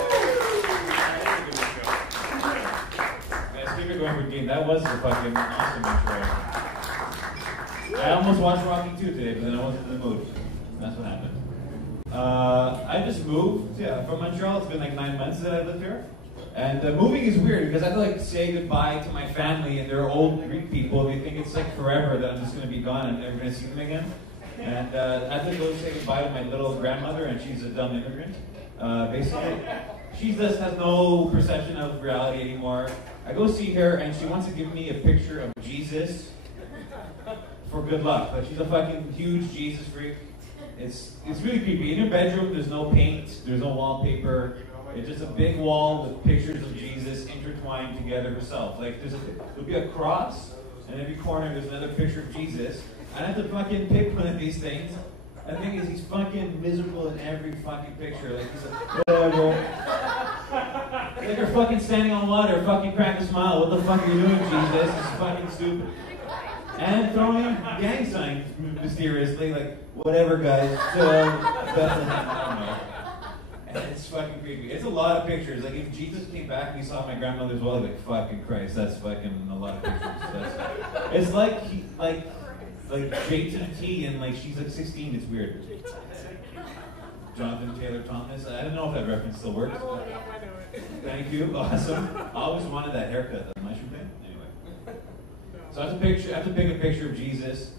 That was a fucking awesome intro. I almost watched Rocky 2 today, but then I wasn't in the mood. That's what happened. I just moved from Montreal. It's been like 9 months that I lived here. And moving is weird because I have to like say goodbye to my family, and they're old Greek people. They think it's like forever that I'm just going to be gone and never going to see them again. And I have to go say goodbye to my little grandmother, and she's a dumb immigrant. Basically, she just has no perception of reality anymore. I go see her, and she wants to give me a picture of Jesus for good luck. Like, she's a fucking huge Jesus freak. It's really creepy. In her bedroom, there's no paint, there's no wallpaper. It's just a big wall with pictures of Jesus intertwined together herself. Like, there'll be a cross, and every corner there's another picture of Jesus. I have to fucking pick one of these things. The thing is, he's fucking miserable in every fucking picture. Like, he's like, whatever. Like, you're fucking standing on water, fucking crack a smile. What the fuck are you doing, Jesus? It's fucking stupid. And throwing gang signs mysteriously, like, whatever, guys. Bethlehem, I don't know. And it's fucking creepy. It's a lot of pictures. Like, if Jesus came back and he saw my grandmother's well, like, fucking Christ, that's fucking a lot of pictures. It's like, like Jason T and like she's like 16. It's weird. Jonathan Taylor Thomas. I don't know if that reference still works. Thank you. Awesome. I always wanted that haircut, that mushroom thing. Anyway. So I have to pick a picture of Jesus,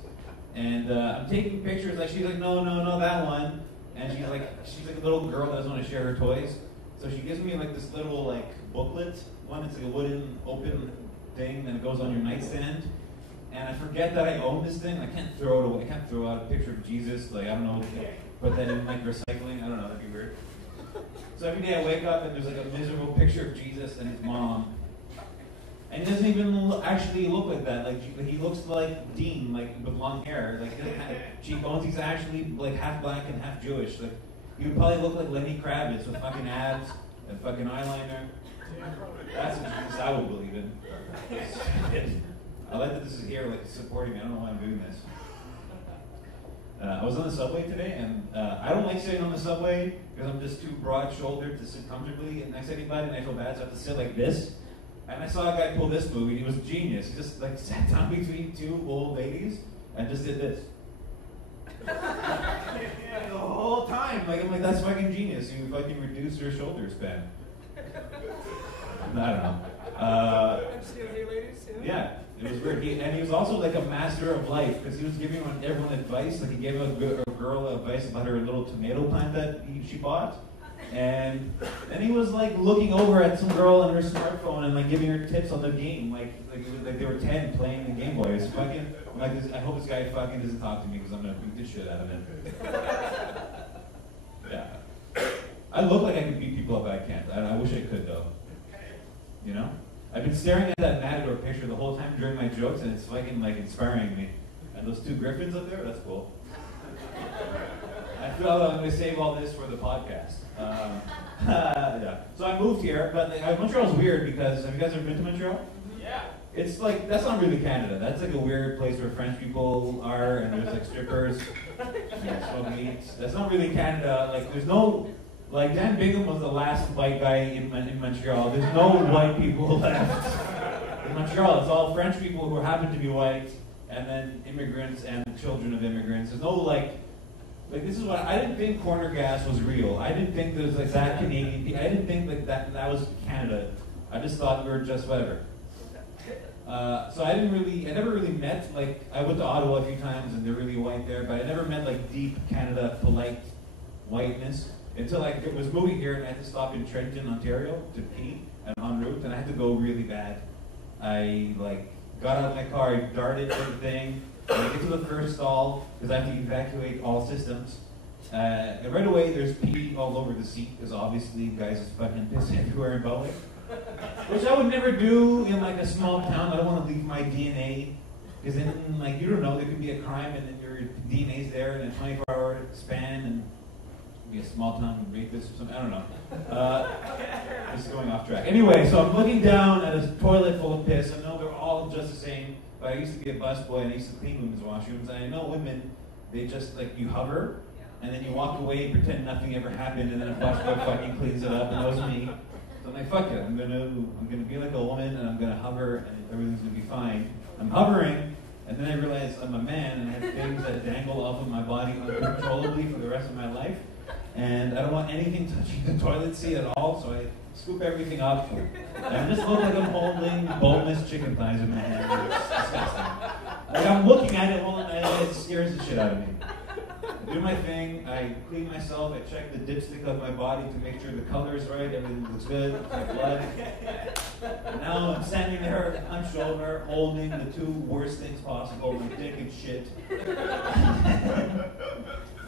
and I'm taking pictures. Like, she's like, no, that one. And she's like a little girl that doesn't want to share her toys. So she gives me like this little like booklet one. It's like a wooden open thing, and it goes on your nightstand. And I forget that I own this thing. I can't throw it away. I can't throw out a picture of Jesus. Like, I don't know. Put that in like recycling. I don't know. That'd be weird. So every day I wake up and there's like a miserable picture of Jesus and his mom. And he doesn't even actually look like that. Like he looks like Dean, like with long hair. Like he doesn't have cheekbones. He's actually like half black and half Jewish. Like he would probably look like Lenny Kravitz with fucking abs and fucking eyeliner. That's the Jesus I would believe in. I like that this is here, like supporting me. I don't know why I'm doing this. I was on the subway today, and I don't like sitting on the subway because I'm just too broad-shouldered to sit comfortably next to anybody, and I feel bad, so I have to sit like this. And I saw a guy pull this move, and he was genius. He just like sat down between two old ladies and just did this. The whole time, like I'm like, that's fucking genius. You fucking reduce your shoulder span. I don't know. Yeah, it was weird. And he was also like a master of life because he was giving everyone advice. Like he gave a girl advice about her little tomato plant that she bought. And he was like looking over at some girl on her smartphone and like giving her tips on the game, like they were 10 playing the Game Boy. It's fucking like this, I hope this guy fucking doesn't talk to me because I'm gonna beat the shit out of him. Yeah, I look like I could beat people up, I can't. I wish I could though. You know, I've been staring at that Matador picture the whole time during my jokes, and it's fucking like inspiring me. And those two griffins up there, that's cool. I feel like I'm going to save all this for the podcast. Yeah. So I moved here, but Montreal's weird because, have you guys ever been to Montreal? Yeah. It's like, that's not really Canada. That's like a weird place where French people are, and there's like strippers, and smoked meat. That's not really Canada. Like, there's no, like Dan Bingham was the last white guy in Montreal. There's no white people left in Montreal. It's all French people who happen to be white, and then immigrants and children of immigrants. There's no like this is what I didn't think corner gas was real. I didn't think there was like that Canadian. I didn't think like that was Canada. I just thought we were just whatever. So I never really met, like, I went to Ottawa a few times and they're really white there, but I never met like deep Canada polite whiteness until I was moving here and I had to stop in Trenton, Ontario to pee and en route, and I had to go really bad. I like got out of my car, I darted to the thing, and I get to the first stall because I have to evacuate all systems. And right away there's pee all over the seat because obviously guys is fucking piss everywhere in public. Which I would never do in like a small town. I don't want to leave my DNA because then like you don't know, there could be a crime and then your DNA's there in a 24-hour span and be a small town rapist or something. I don't know. Just going off track. Anyway, so I'm looking down at a toilet full of piss. I know they're all just the same, but I used to be a busboy and I used to clean women's washrooms. And I know women, they just like you hover and then you walk away and pretend nothing ever happened, and then a busboy fucking cleans it up, and that was me. So I'm like, fuck it, I'm gonna be like a woman and I'm gonna hover and everything's gonna be fine. I'm hovering, and then I realize I'm a man and I have things that dangle off of my body uncontrollably for the rest of my life. And I don't want anything touching the toilet seat at all, so I scoop everything up. And I just look like I'm holding boneless chicken thighs in my hand. It's disgusting. Like I'm looking at it and it scares the shit out of me. I do my thing, I clean myself, I check the dipstick of my body to make sure the color is right, everything looks good, my blood. And now I'm standing there, hunched over, holding the two worst things possible, my dick and shit.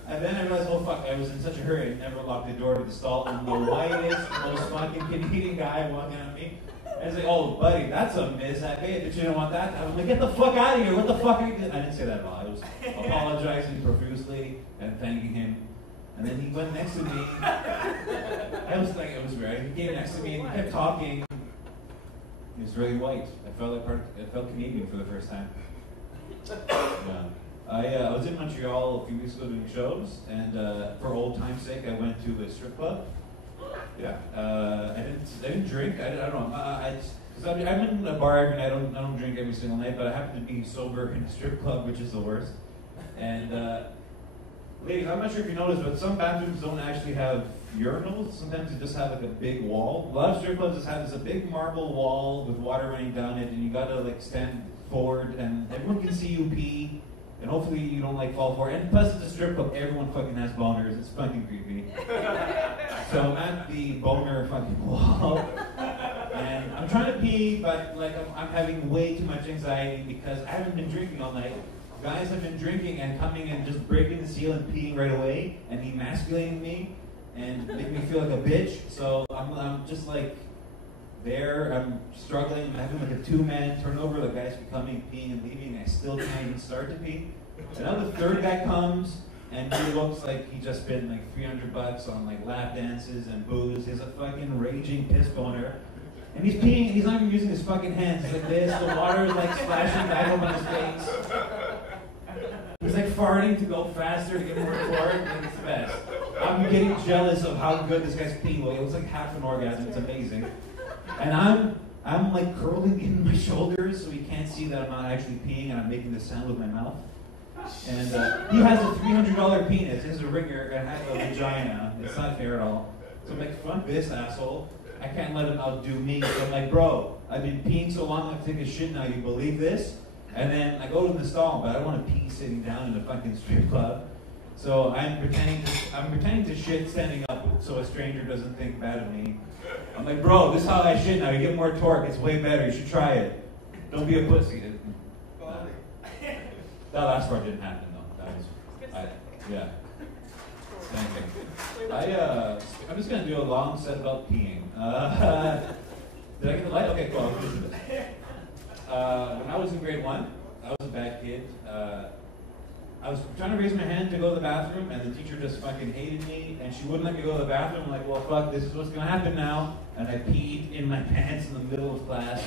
And then I realized, oh fuck, I was in such a hurry, I never locked the door to the stall, and the whitest, most fucking Canadian guy walking at me. I was like, oh buddy, that's a miss. Hey, but you don't want that? I was like, get the fuck out of here, what the fuck are you doing? I didn't say that at all. I was apologizing profusely and thanking him. And then he went next to me. I was like, it was weird. He came next to me and he kept talking. He was really white. I felt Canadian for the first time. Yeah. I was in Montreal a few weeks ago doing shows, and for old time's sake, I went to a strip club. Yeah, I didn't drink. I don't know. I'm in a bar every night. I don't drink every single night, but I happen to be sober in a strip club, which is the worst. And ladies, I'm not sure if you noticed, but some bathrooms don't actually have urinals. Sometimes they just have like a big wall. A lot of strip clubs just have this big marble wall with water running down it, and you gotta like stand forward, and everyone can see you pee. And hopefully you don't like fall for it. And plus it's a strip club, everyone fucking has boners. It's fucking creepy. So I'm at the boner fucking wall. And I'm trying to pee, but like I'm having way too much anxiety because I haven't been drinking all night. Guys have been drinking and coming and just breaking the seal and peeing right away and emasculating me and making me feel like a bitch. So I'm just like there, I'm struggling, I'm having like a two-man turnover, the guy's coming, peeing, and leaving, and I still can't even start to pee. And now the third guy comes, and he looks like he just spent like $300 on like lap dances and booze. He's a fucking raging piss boner. And he's peeing, and he's not even using his fucking hands. It's like this, the water is like splashing back over his face. He's like farting to go faster to get more torque, and it's the best. I'm getting jealous of how good this guy's peeing. Well, it looks like half an orgasm, it's amazing. And I'm like curling in my shoulders so he can't see that I'm not actually peeing and I'm making this sound with my mouth. And he has a $300 penis, he has a ringer, and I have a vagina. It's not fair at all. So I'm like, fuck this asshole. I can't let him outdo me. So I'm like, bro, I've been peeing so long, I'm taking a shit now, you believe this? And then I go to the stall, but I don't want to pee sitting down in a fucking strip club. So I'm pretending to shit standing up so a stranger doesn't think bad of me. I'm like, bro, this is how I shit now. You get more torque. It's way better. You should try it. Don't be a pussy. That last part didn't happen though. That was, yeah. Thank you. I'm just gonna do a long set about peeing. Did I get the light? Okay, cool. I'll do this. When I was in grade 1, I was a bad kid. I was trying to raise my hand to go to the bathroom, and the teacher just fucking hated me, and she wouldn't let me go to the bathroom. I'm like, well, fuck, this is what's gonna happen now. And I peed in my pants in the middle of class,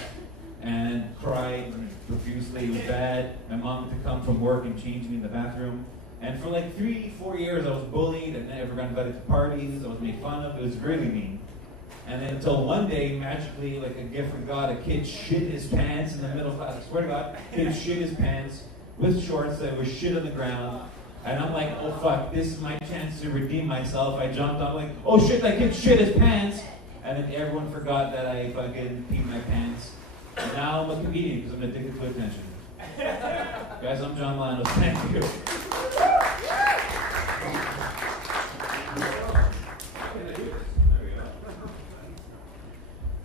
and cried profusely. It was bad. My mom had to come from work and change me in the bathroom. And for like 3-4 years, I was bullied. I never got invited to parties. I was made fun of. It was really mean. And then until one day, magically, like a gift from God, a kid shit his pants in the middle class. I swear to God, kid shit his pants with shorts that was shit on the ground. And I'm like, oh fuck, this is my chance to redeem myself. I jumped up like, oh shit, that kid shit his pants. And then everyone forgot that I fucking peed my pants. And now I'm a comedian because I'm addicted to attention. Guys, I'm Jon Malanos. Thank you.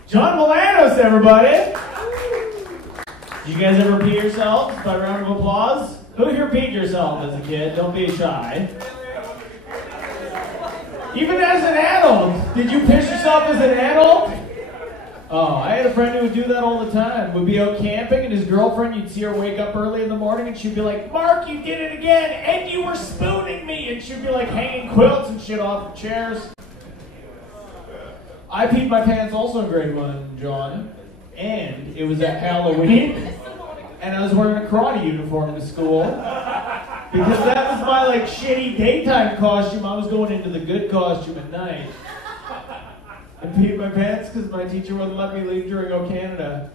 Jon Malanos, everybody! You guys ever pee yourselves? By round of applause. Who here peed yourself as a kid? Don't be shy. Even as an adult, did you piss yourself as an adult? Oh, I had a friend who would do that all the time. We'd be out camping, and his girlfriend, you'd see her wake up early in the morning, and she'd be like, Mark, you did it again, and you were spooning me! And she'd be like hanging quilts and shit off of chairs. I peed my pants also in grade 1, John, and it was at Halloween, and I was wearing a karate uniform to school, because that was my like shitty daytime costume. I was going into the good costume at night. I peed my pants because my teacher wouldn't let me leave during O Canada.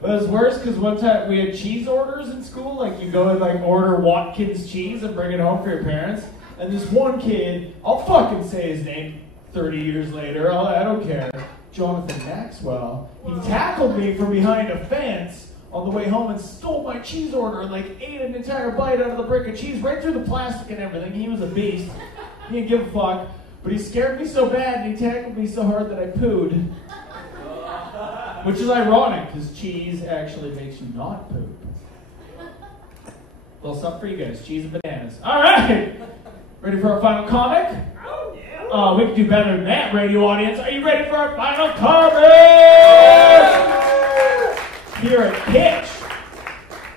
But it was worse because one time we had cheese orders in school. Like you go and like order Watkins cheese and bring it home for your parents. And this one kid, I'll fucking say his name 30 years later. I don't care. Jonathan Maxwell. He tackled me from behind a fence on the way home and stole my cheese order and like ate an entire bite out of the brick of cheese right through the plastic and everything. He was a beast. He didn't give a fuck. But he scared me so bad and he tackled me so hard that I pooed. Which is ironic, because cheese actually makes you not poop. Well, something for you guys. Cheese and bananas. Alright! Ready for our final comic? Oh, we can do better than that, radio audience. Are you ready for our final comic? Here at Kitch,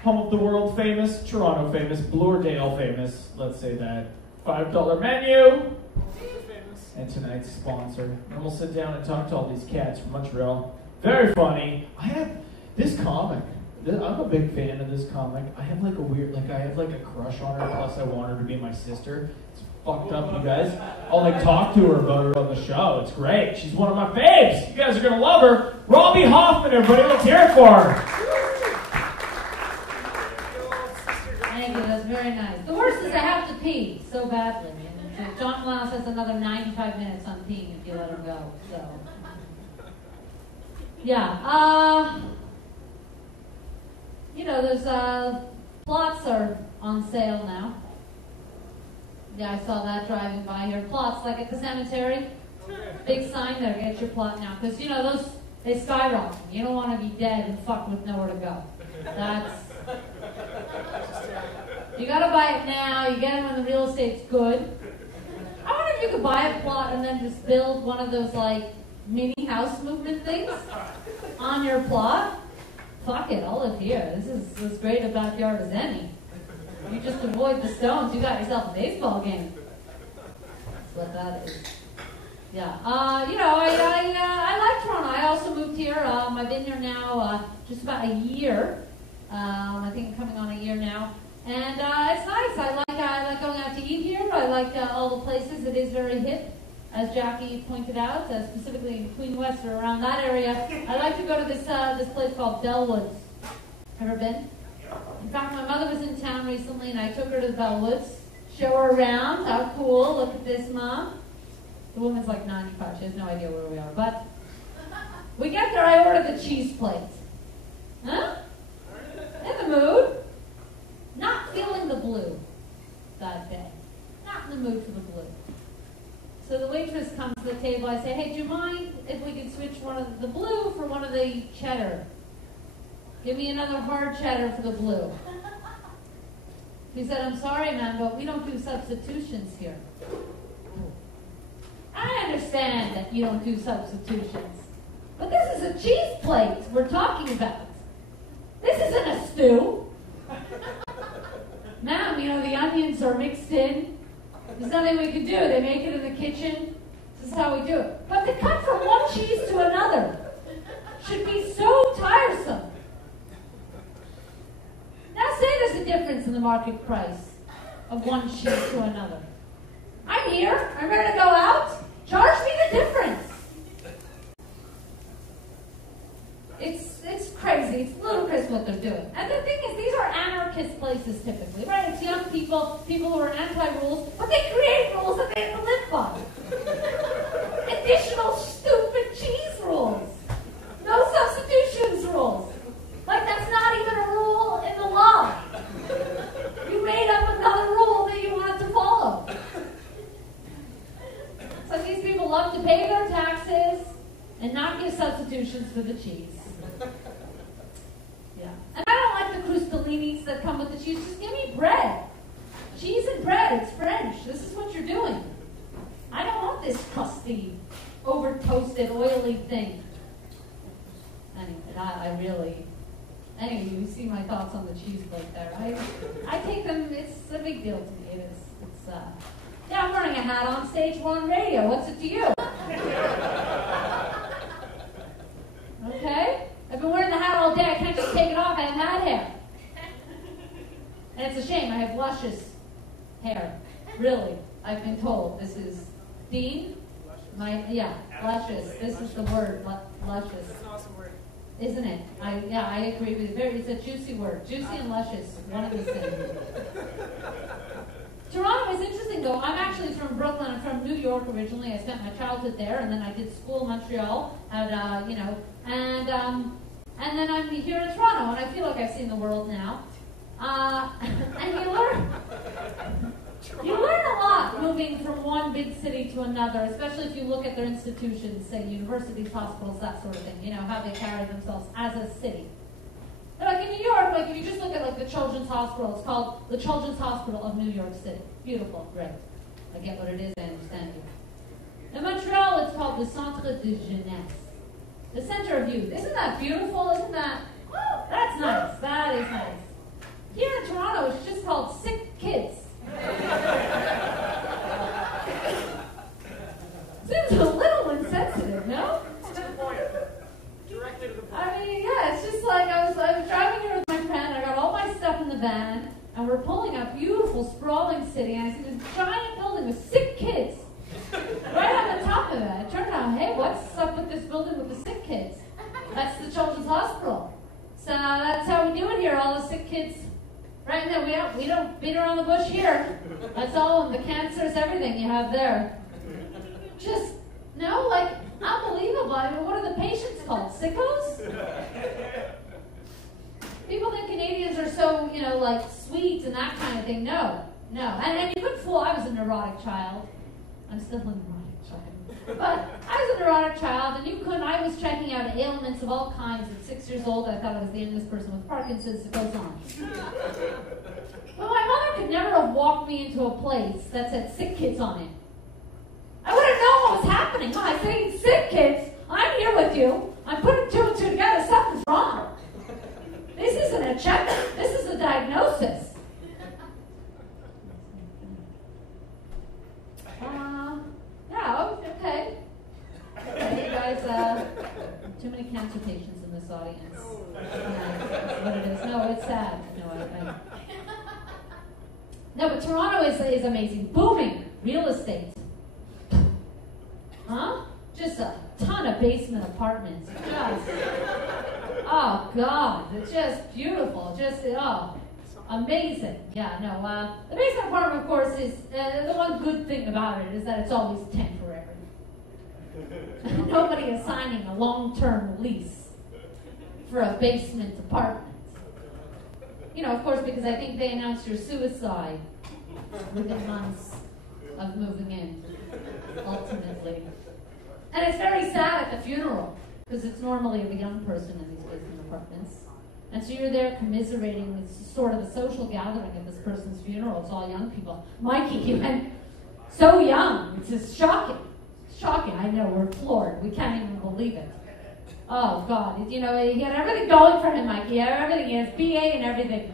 home of the world famous, Toronto famous, Bloordale famous, let's say that, $5 menu. And tonight's sponsor. And we'll sit down and talk to all these cats from Montreal. Very funny. I have this comic. I'm a big fan of this comic. I have like a weird, like I have like a crush on her, plus I want her to be my sister. It's fucked up, you guys. I'll like talk to her about her on the show. It's great. She's one of my faves. You guys are gonna love her. Robby Hoffman, everybody. Let's hear it for her. Thank you. That's very nice. The worst is I have to pee so badly. And Jon Malanos has another 95 minutes on peeing if you let him go. So, yeah. You know, there's plots are on sale now. Yeah, I saw that driving by here. Plots, like at the cemetery. Big sign there, get your plot now. Because, you know, those, they skyrocket. You don't want to be dead and fucked with nowhere to go. That's... You gotta buy it now. You get it when the real estate's good. I wonder if you could buy a plot and then just build one of those like mini house movement things on your plot? Fuck it, I'll live here. This is as great a backyard as any. You just avoid the stones, you got yourself a baseball game. That's what that is. Yeah, I like Toronto. I also moved here. I've been here now just about a year. I think I'm coming on a year now. And it's nice. I like going out to eat here. I like all the places. It is very hip, as Jackie pointed out, specifically in Queen West or around that area. I like to go to this place called Bellwoods. Ever been? In fact, my mother was in town recently, and I took her to the Bellwoods. Show her around. How cool. Look at this, Mom. The woman's like 95. She has no idea where we are. But we get there. I order the cheese plate. Huh? In the mood. Not feeling the blue that day. Not in the mood for the blue. So the waitress comes to the table. I say, hey, do you mind if we could switch one of the blue for one of the cheddar? Give me another hard cheddar for the blue. He said, I'm sorry, ma'am, but we don't do substitutions here. I understand that you don't do substitutions. But this is a cheese plate we're talking about. This isn't a stew. Ma'am, the onions are mixed in. There's nothing we can do. They make it in the kitchen. This is how we do it. But to cut from one cheese to another should be so tiresome. Now say there's a difference in the market price of one cheese to another. I'm here. I'm ready to go out. Charge me the difference. It's crazy. It's ludicrous what they're doing. And the thing is, these are anarchist places typically, right? It's young people who are anti-rules, but they create rules that they have to live by. Additional stupid cheese rules. No substitutions rules. Like that's not even a rule in the law. You made up another rule that you wanted to follow. So these people love to pay their taxes and not give substitutions for the cheese. Yeah. And I don't like the crustalinis that come with the cheese. Just give me bread. Cheese and bread. It's French. This is what you're doing. I don't want this crusty, over-toasted, oily thing. Anyway, you see my thoughts on the cheese plate there. I take them, it's a big deal to me. It is. Yeah, I'm wearing a hat on stage. We're on radio. What's it to you? Okay? I've been wearing the hat all day. I can't just take it off. I have hat hair. And it's a shame. I have luscious hair. Really. I've been told. This is Dean? Luscious. This is the word. Luscious. That's an awesome word. Isn't it? I agree with you. It's a juicy word. Juicy and luscious. One of the same. Toronto is interesting, though. I'm actually from Brooklyn. I'm from New York originally. I spent my childhood there, and then I did school in Montreal. And then I'm here in Toronto, and I feel like I've seen the world now. And you learn a lot moving from one big city to another, especially if you look at their institutions, say universities, hospitals, that sort of thing. How they carry themselves as a city. But like in New York, if you just look at the Children's Hospital, it's called the Children's Hospital of New York City. Beautiful, great. I get what it is, I understand you. In Montreal, it's called the Centre de Jeunesse. The Center of Youth. Isn't that beautiful? Isn't that? Oh, that's nice. That is nice. Here in Toronto, it's just called Sick Kids. Seems a little insensitive, no? Directly to the point. It's just like I was driving here with my friend, I got all my stuff in the van, and we're pulling a beautiful, sprawling city, and I see this giant building with sick kids right on the top of it. I turned around, hey, what's up with this building with the sick kids? That's the Children's Hospital. So that's how we do it here, all the sick kids. Right now, we don't beat around the bush here. That's all, and the cancers, everything you have there. Just, unbelievable. What are the patients called? Sickos? People think Canadians are so, sweet and that kind of thing. No. And you couldn't fool, I was a neurotic child. I'm still a neurotic child. But I was a neurotic child, and I was checking out ailments of all kinds. At 6 years old, I thought I was the youngest person with Parkinson's. It goes on. But my mother could never have walked me into a place that said sick kids on it. what's happening. Oh, I say, sick kids, I'm here with you. I'm putting two and two together. Something's wrong. This isn't a checkup. This is a diagnosis. Yeah, okay. Okay, you guys, too many cancer patients in this audience. That's what it is. No, it's sad. No, but Toronto is amazing. Booming real estate. Huh? Just a ton of basement apartments. Just, oh God, it's just beautiful. Just, oh, amazing. Yeah, no, the basement apartment, of course, is, the one good thing about it is that it's always temporary. Nobody is signing a long-term lease for a basement apartment. You know, of course, because I think they announced your suicide within months of moving in, ultimately. And it's very sad at the funeral, because it's normally a young person in these basement apartments. And so you're there commiserating with sort of a social gathering at this person's funeral. It's all young people. Mikey, he went so young. It's just shocking. Shocking. I know, we're floored. We can't even believe it. Oh, God. You know, he had everything going for him, Mikey. He had everything. He has BA and everything.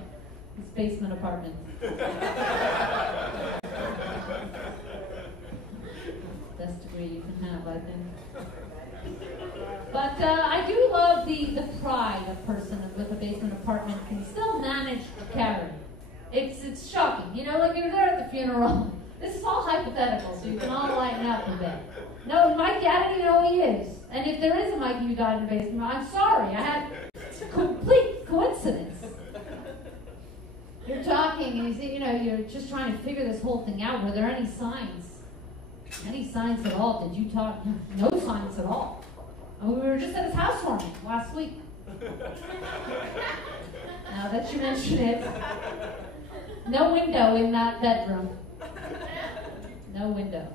His basement apartment. Best degree you can have, I think. But I do love the pride a person with a basement apartment can still manage to carry. It's shocking. You know, like you're there at the funeral. This is all hypothetical, so you can all lighten up a bit. No, Mikey, I don't even know who he is. And if there is a Mikey who died in the basement, I'm sorry. I had complete coincidence. You're talking, and you know, you're just trying to figure this whole thing out. Were there any signs? Any signs at all? Did you talk? No signs at all. We were just at his housewarming last week. Now that you mention it, no window in that bedroom. No window.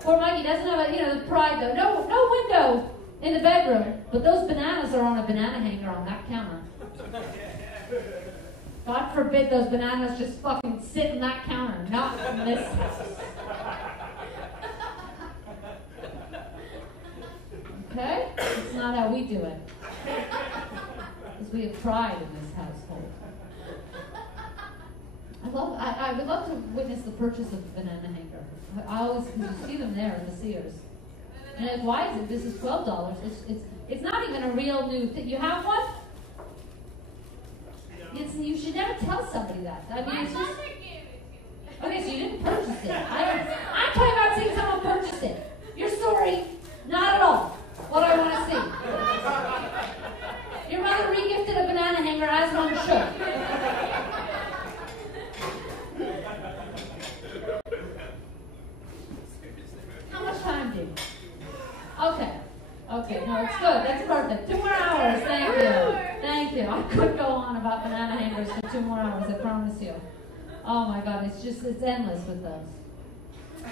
Poor Mikey doesn't have the pride though. No window in the bedroom, but those bananas are on a banana hanger on that counter. God forbid those bananas just fucking sit in that counter, not in this house. Okay? That's not how we do it. Because we have pride in this household. I would love to witness the purchase of a banana hanger. I always, because you see them there in the Sears. And like, why is it? This is $12. It's not even a real new thing. You have one? You should never tell somebody that. I mean, it's just... Okay, so you didn't purchase it. I'm talking about seeing someone purchase it. Your story, not at all what I want to see. Your mother regifted a banana hanger as one should. How much time do you? Okay, no, it's good. That's perfect. 2 more hours. Thank you. I could go on about banana hangers for 2 more hours, I promise you. Oh my God, it's endless with those.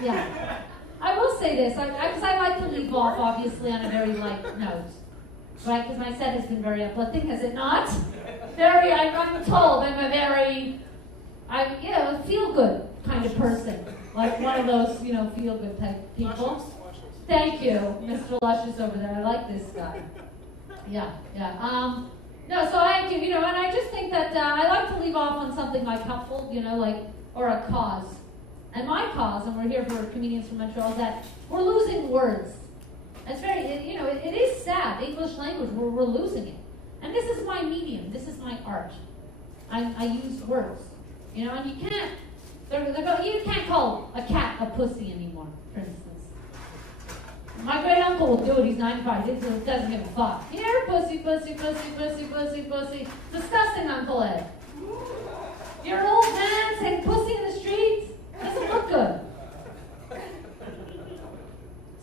Yeah. I will say this, because I like to leave off, obviously, on a very light note. Right? Because my set has been very uplifting, has it not? I'm told I'm a very, feel-good kind of person. Like one of those, feel-good type people. Thank you, Mr. Luscious over there. I like this guy. Yeah. No, so I do, and I just think that I like to leave off on something like helpful, or a cause. And my cause, and we're here for comedians from Montreal, is that we're losing words. It's very, it is sad. English language, we're losing it. And this is my medium. This is my art. I use words. And you can't, you can't call a cat a pussy anymore, for instance. My great uncle will do it. He's 95. He doesn't give a fuck. Here, pussy. Disgusting, Uncle Ed. You're an old man saying pussy in the streets. Doesn't look good.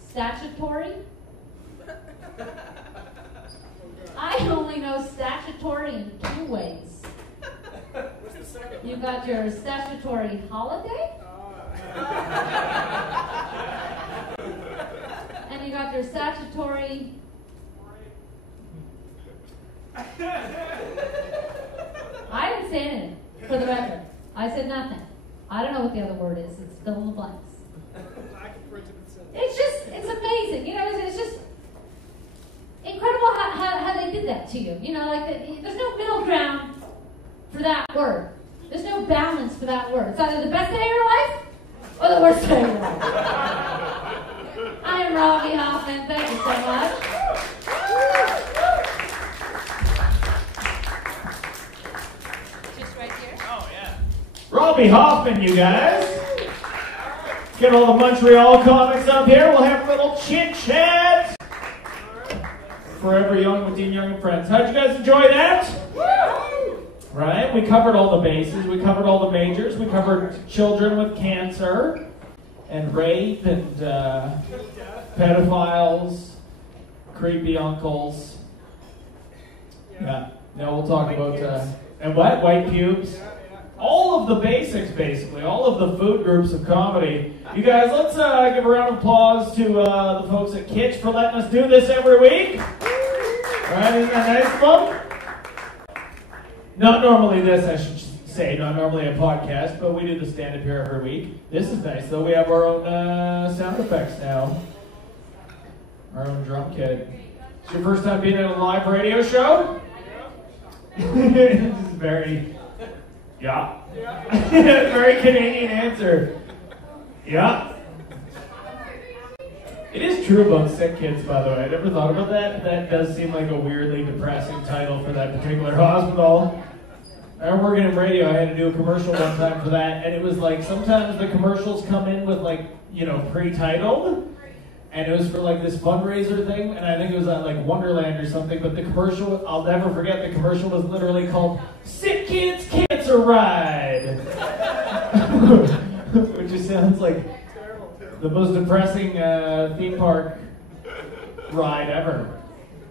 Statutory. I only know statutory in 2 ways. What's the second? You got your statutory holiday. And you got your statutory... I didn't say anything, for the record. I said nothing. I don't know what the other word is. It's fill in the blanks. I can print it and send it. It's amazing. did that to you. You know, like there's no middle ground for that word. There's no balance for that word. It's either the best day of your life or the worst day of your life. I am Robby Hoffman. Thank you so much. Just right here. Oh, yeah. Robby Hoffman, you guys. Get all the Montreal comics up here. We'll have a little chit-chat. Forever Young with Dean Young and Friends. How'd you guys enjoy that? Right? We covered all the bases. We covered all the majors. We covered children with cancer and rape and pedophiles, creepy uncles. Yeah. Now we'll talk about and what? White pubes. All of the basics, basically. All of the food groups of comedy. You guys, let's give a round of applause to the folks at Kitch for letting us do this every week. Right? Isn't that nice of them? Not normally this, I should say. Not normally a podcast, but we do the stand-up here every week. This is nice, though. We have our own sound effects now. Our own drum kit. It's your first time being at a live radio show? This is very... Yeah. Very Canadian answer. Yeah. It is true about sick kids, by the way. I never thought about that. That does seem like a weirdly depressing title for that particular hospital. I remember working in radio. I had to do a commercial one time for that, and it was like sometimes the commercials come in with like, you know, pre-titled, and it was for like this fundraiser thing, and I think it was at like Wonderland or something, but the commercial, I'll never forget, the commercial was literally called Sick Kids Cancer Ride. Which just sounds like the most depressing theme park ride ever.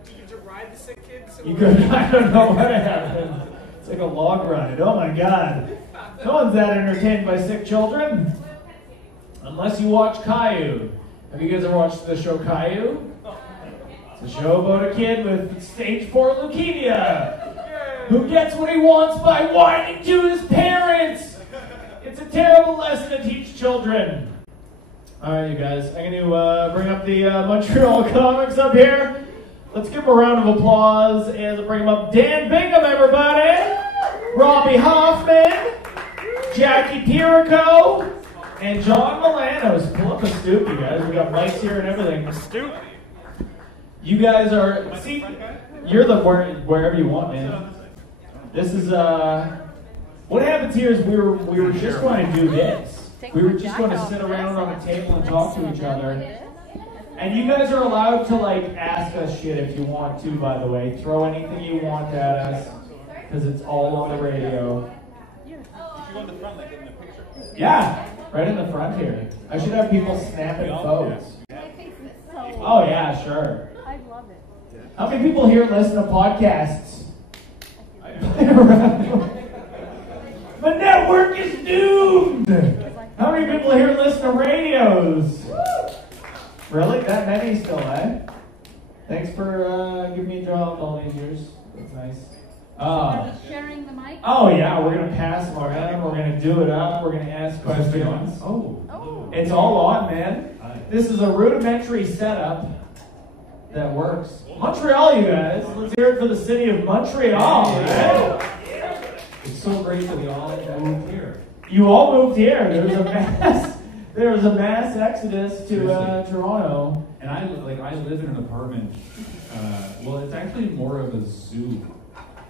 Did you ride the sick kids? You could, I don't know what happened. It's like a log ride. Oh my God. No one's that entertained by sick children. Unless you watch Caillou. Have you guys ever watched the show Caillou? It's a show about a kid with stage 4 leukemia who gets what he wants by whining to his parents. It's a terrible lesson to teach children. Alright, you guys. I'm going to bring up the Montreal comics up here. Let's give them a round of applause as I bring them up. Dan Bingham, everybody. Robby Hoffman. Jackie Pirico. And Jon Malanos. Pull up a stoop, you guys. We got mics here and everything. Stoop. You guys are... See, you're the wherever you want, man. This is... What happens here is we were just going to do this. We were just going to sit around on a table and talk to each other. And you guys are allowed to, like, ask us shit if you want to, by the way. Throw anything you want at us. Because it's all on the radio. Yeah, right in the front here. I should have people snapping photos. Oh, yeah, sure. I love it. How many people here listen to podcasts? The network is doomed! How many people here listen to radios? Really? That many still, eh? Thanks for giving me a job all these years. That's nice. Are we sharing the mic? Oh, yeah, we're going to pass them around. We're going to do it up. We're going to ask questions. Oh. It's all on, man. This is a rudimentary setup that works. Montreal, you guys. Let's hear it for the city of Montreal. Right? It's so great that we all moved here. You all moved here. There was a mass exodus to Toronto. And I live in an apartment. Well, it's actually more of a zoo.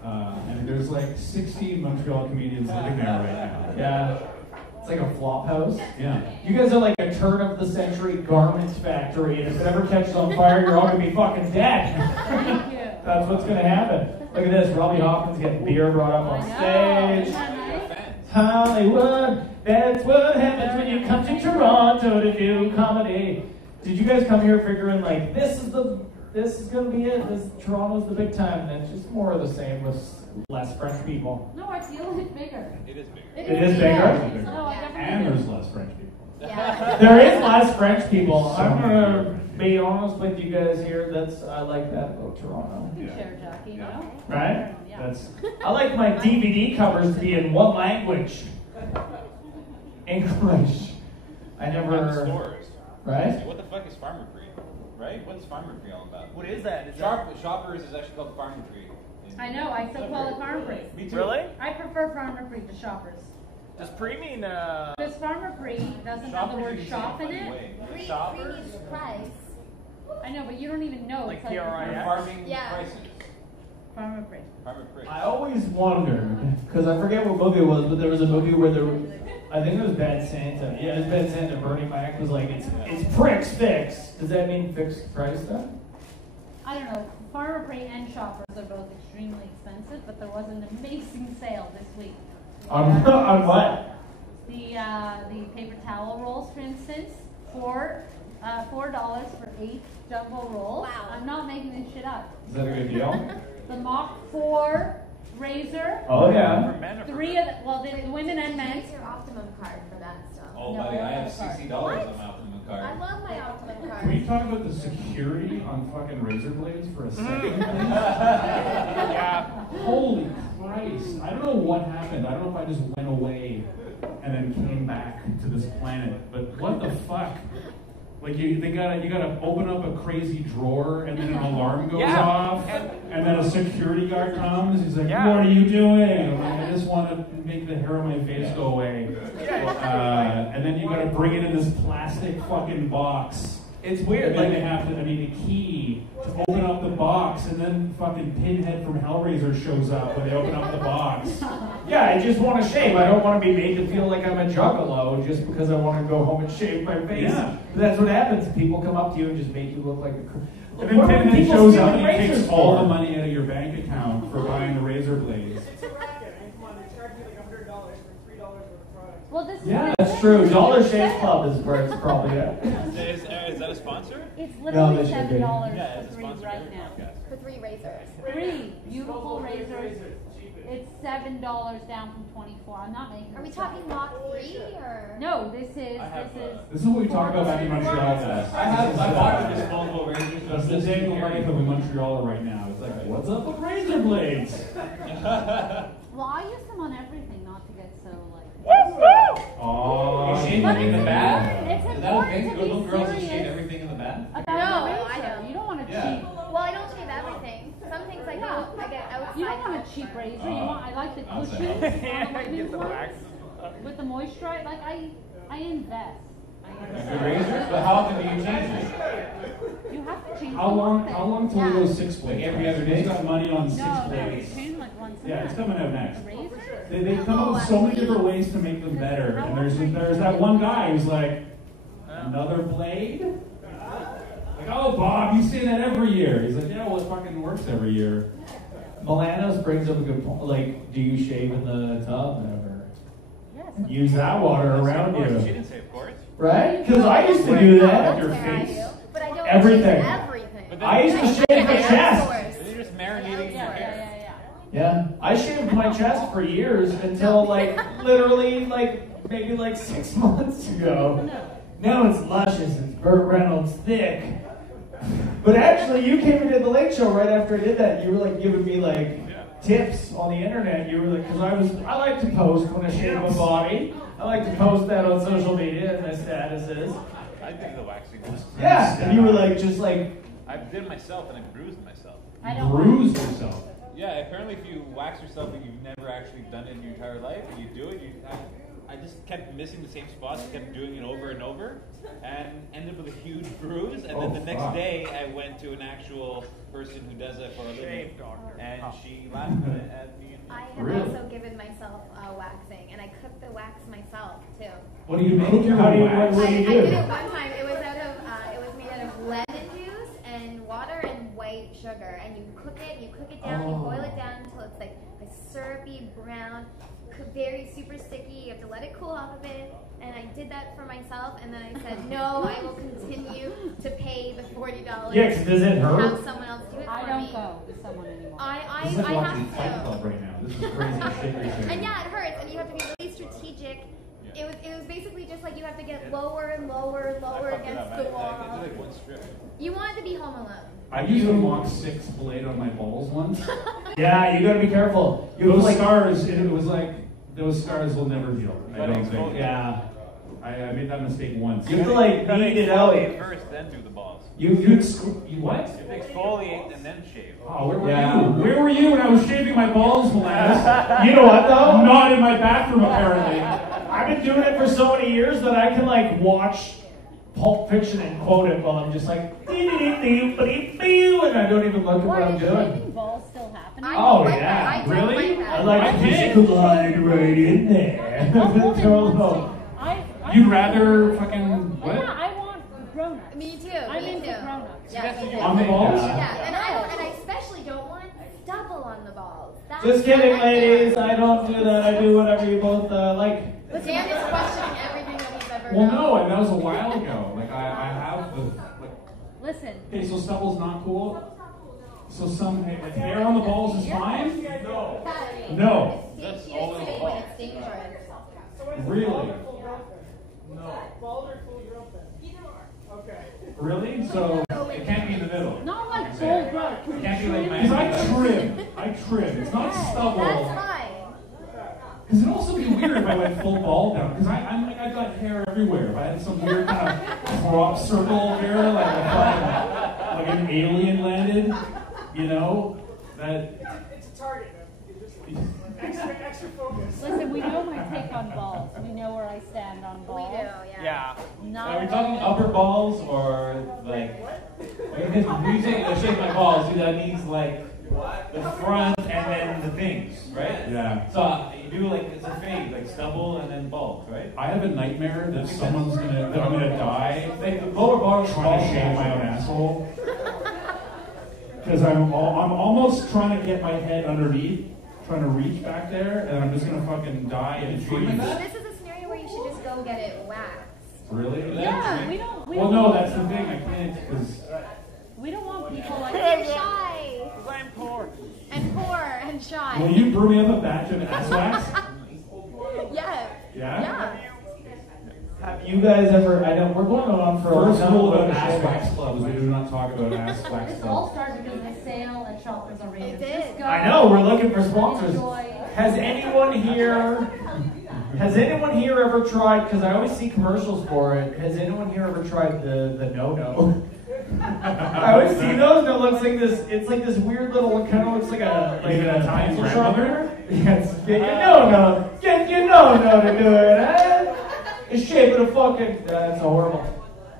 And there's like 60 Montreal comedians living there right now. Yeah. It's like a flop house. Yeah. You guys are like a turn-of-the-century garment factory, and if it ever catches on fire, you're all going to be fucking dead. Thank you. That's what's going to happen. Look at this. Robby Hoffman's getting beer brought up on stage. Hollywood, that's what happens when you come to Toronto to do comedy. Did you guys come here figuring like, this is going to be it? Toronto's the big time, and it's just more of the same with less French people. No, I feel it's bigger. It is bigger. It is bigger? No, I definitely And do. there's less French people. Yeah. There is less French people. I'm going to be honest with you guys here. I like that about Toronto. You can share, Jackie, you know? Right? Yeah. I like my DVD covers to be in one language. English. I never... Stores. Right? What the fuck is Farmer Free? right? What's Farmer Tree all about? What is that? Shoppers is actually called Farmer Tree. I know, I still call it Farmer Free. Me too. Really? I prefer Farmer Free to Shoppers. Does pre mean Because Farmer Free doesn't have the word shop in it. Free shoppers? means price. I know, but you don't even know. Like It's like PRIS? Farming Yeah. prices. Farmer Free. Farmer Free. I always wondered, because I forget what movie it was, but there was a movie where I think it was Bad Santa. Yeah, it was Bad Santa. Bernie Mac was like, it's pricks fixed. Does that mean fixed price then? I don't know. Farmer Free and Shoppers are both extremely expensive, but there was an amazing sale this week. On what? The paper towel rolls, for instance, $4 for 8 jumbo rolls. Wow. I'm not making this shit up. Is that a good deal? The Mach 4 razor. Oh yeah. for men or for 3 of the, well, the women and men. Use your Optimum card for that stuff. Oh, No, buddy, I have that's a card. $60 on my Optimum card. I love my Optimum card. Can we talk about the security on fucking razor blades for a second? Yeah. Holy Christ. I don't know what happened. I don't know if I just went away and then came back to this planet. But what the fuck? Like you gotta open up a crazy drawer and then an alarm goes Yeah. off and then a security guard comes. He's like, Yeah. "What are you doing?" I'm like, "I just want to make the hair on my face go away." And then you gotta bring it in this plastic fucking box. It's weird. And then they have to, I need a key to open up the box, and then fucking Pinhead from Hellraiser shows up when they open up the box. Yeah, I just want to shave. I don't want to be made to feel like I'm a juggalo just because I want to go home and shave my face. Yeah. But that's what happens. People come up to you and just make you look like a. And then Pinhead shows up and he takes all the money out of your bank account for buying the razor blades. It's a racket. I mean, come on, they charge you like $100 for $3 worth of product. Well, this is Yeah, what that's it true. says. Dollar Shave Club is where it's probably at. Is that a sponsor? It's No, literally they should be. $7 Yeah, for it's a 3 sponsor right of every now. podcast. For 3 razors. 3 beautiful razors. It's $7 down from 24. I'm not making. Are we this up. talking Mach 3 or? No, this is. This is what we talked about back in Montreal. I bought a disposable razor. That's the day of the life of a Montrealer right now. It's like, what's up with razor blades? Well, I use them on everything, not to get so like. Oh, You shave But it in the it's bath? important. It's Is that a important thing? to Little be girls that shave serious everything in the bath? about No, the razor. I don't. You don't want to Yeah. cheap. Well, I don't shave everything. Some things I get outside. You don't want a cheap razor. You want. I like the Outside. cushions. Yeah, on get the ones wax. with the moisturizer. Like I invest. The razors? But how often do you change it? You have to change. How long till we go Yeah. 6 blades? Like every other day? Who's got money on 6 No, blades? you change like once a Yeah, it's coming out next. Razor? They come up with so many different ways to make them better. And there's that one guy who's like, another blade? Like, oh, Bob, you say that every year. He's like, yeah, well, it fucking works every year. Malanos brings up a good point. Like, do you shave in the tub ever? Yes. Use that water around She you. didn't say, of course. Right? Because I used to do No, that. that's your where I face? do. But I don't Everything. shave everything. But I used to shave my chest. Then you're just marinating your hair. Yeah, I shaved my chest for years until like literally like maybe like 6 months ago. Now it's luscious, it's Burt Reynolds thick. But actually, you came and did the Late Show right after I did that. You were like giving me like tips on the internet. You were like, because I like to post when I shave my body. I like to post that on social media and my statuses. I did the waxing once. Yeah, and you were like just like I did it myself and I bruised myself. I don't Bruise yourself. Yeah, apparently if you wax yourself and you've never actually done it in your entire life, and you do it, I just kept missing the same spots, kept doing it over and over, and ended up with a huge bruise. And then the next day, I went to an actual person who does it for a living, Shave doctor. and she laughed at me. I have Really? also given myself waxing, and I cook the wax myself too. What do you make? How do you wax? what do I you did do? it one time. It was made out of lemon juice and water and white sugar, and you cook it down, you boil it down until it's like a syrupy brown, very super sticky. You have to let it cool off a bit. And I did that for myself, and then I said, no, I will continue to pay the $40. Yeah, 'cause does it hurt? Have someone else do it I for don't me. go with someone anymore. This is like I watching Fight have Club to. right now. This is crazy shit you're saying. And yeah, it hurts, and you have to be really strategic. It was basically just like you have to get lower and lower and lower against the I wall. did like one strip. You wanted to be home alone. I used a Mach 6 blade on my balls once. Yeah, you gotta be careful. You Those like scars, it was like, those scars will never heal. I But don't exfoliate. think. yeah. I made that mistake once. You have to like knead it out. First, then do the balls. You what? You exfoliate and then shave. Oh, where were you? Where were you when I was shaving my balls, Malanos? You know what though? Not in my bathroom, apparently. I've been doing it for so many years that I can like watch Pulp Fiction and quote it while I'm just like, and I don't even look at what I'm doing. Shaving balls still happening? Oh yeah, really? I like to glide right in there. You'd rather fucking what? Yeah, I want grown-ups. Me too. I'm me into too. grown-ups. Yeah, On the balls? Yeah, and I especially don't want stubble on the balls. That's Just kidding, ladies. I don't do that. I do whatever you both like. But Dan is questioning everything that he's ever Well, done. no, and that was a while ago. Like I have the. Like, Listen. okay, so stubble's not cool. So some like hair on the balls is fine. No. She didn't say when it's dangerous. Really? Bald or full growth then? Either or. Okay. Really? So it can't be in the middle. Not like full growth. It can't be like my. Because I trim. It's not stubble. That's fine. Because it'd also be weird if I went full ball down. Because I'm like I've got hair everywhere. If I had some weird kind of crop circle here, like an alien landed, you know, that. It's a target. You're just extra focus. Listen, we know my take on balls. We know where I stand on balls. We do, yeah. Not Are we talking upper balls or like? Because when you say I shave my balls, that means like the front and then the things, right? Yeah. So you do like it's a fade, like stubble and then balls, right? I have a nightmare that that I'm gonna die. Like the lower bar Trying to shave my own asshole. Because I'm almost trying to get my head underneath, trying to reach back there, and I'm just gonna fucking die and freeze. This is a scenario where you should just go get it waxed. Really? Yeah, we don't. Well, no, that's the thing. I can't because. We don't want people like. You're shy. I'm poor. And poor and shy. Will you brew me up a batch of ass wax? Yeah. Yeah? Have you guys ever? I know we're going on for a long First time. rule about ass wax clubs: we do not talk about ass wax This all clubs. started because of a sale at Shoppers Arena. It did. Just go I know we're looking for sponsors. enjoy. Has anyone here ever tried? Because I always see commercials for it. Has anyone here ever tried the no-no? I always see those, and it looks like this. It's like this weird little. It kind of looks like a Italian pencil grandmother? sharpener. Yes, get your no-no. Get your no-no to do it. Eh? It's shaped of fucking. That's horrible.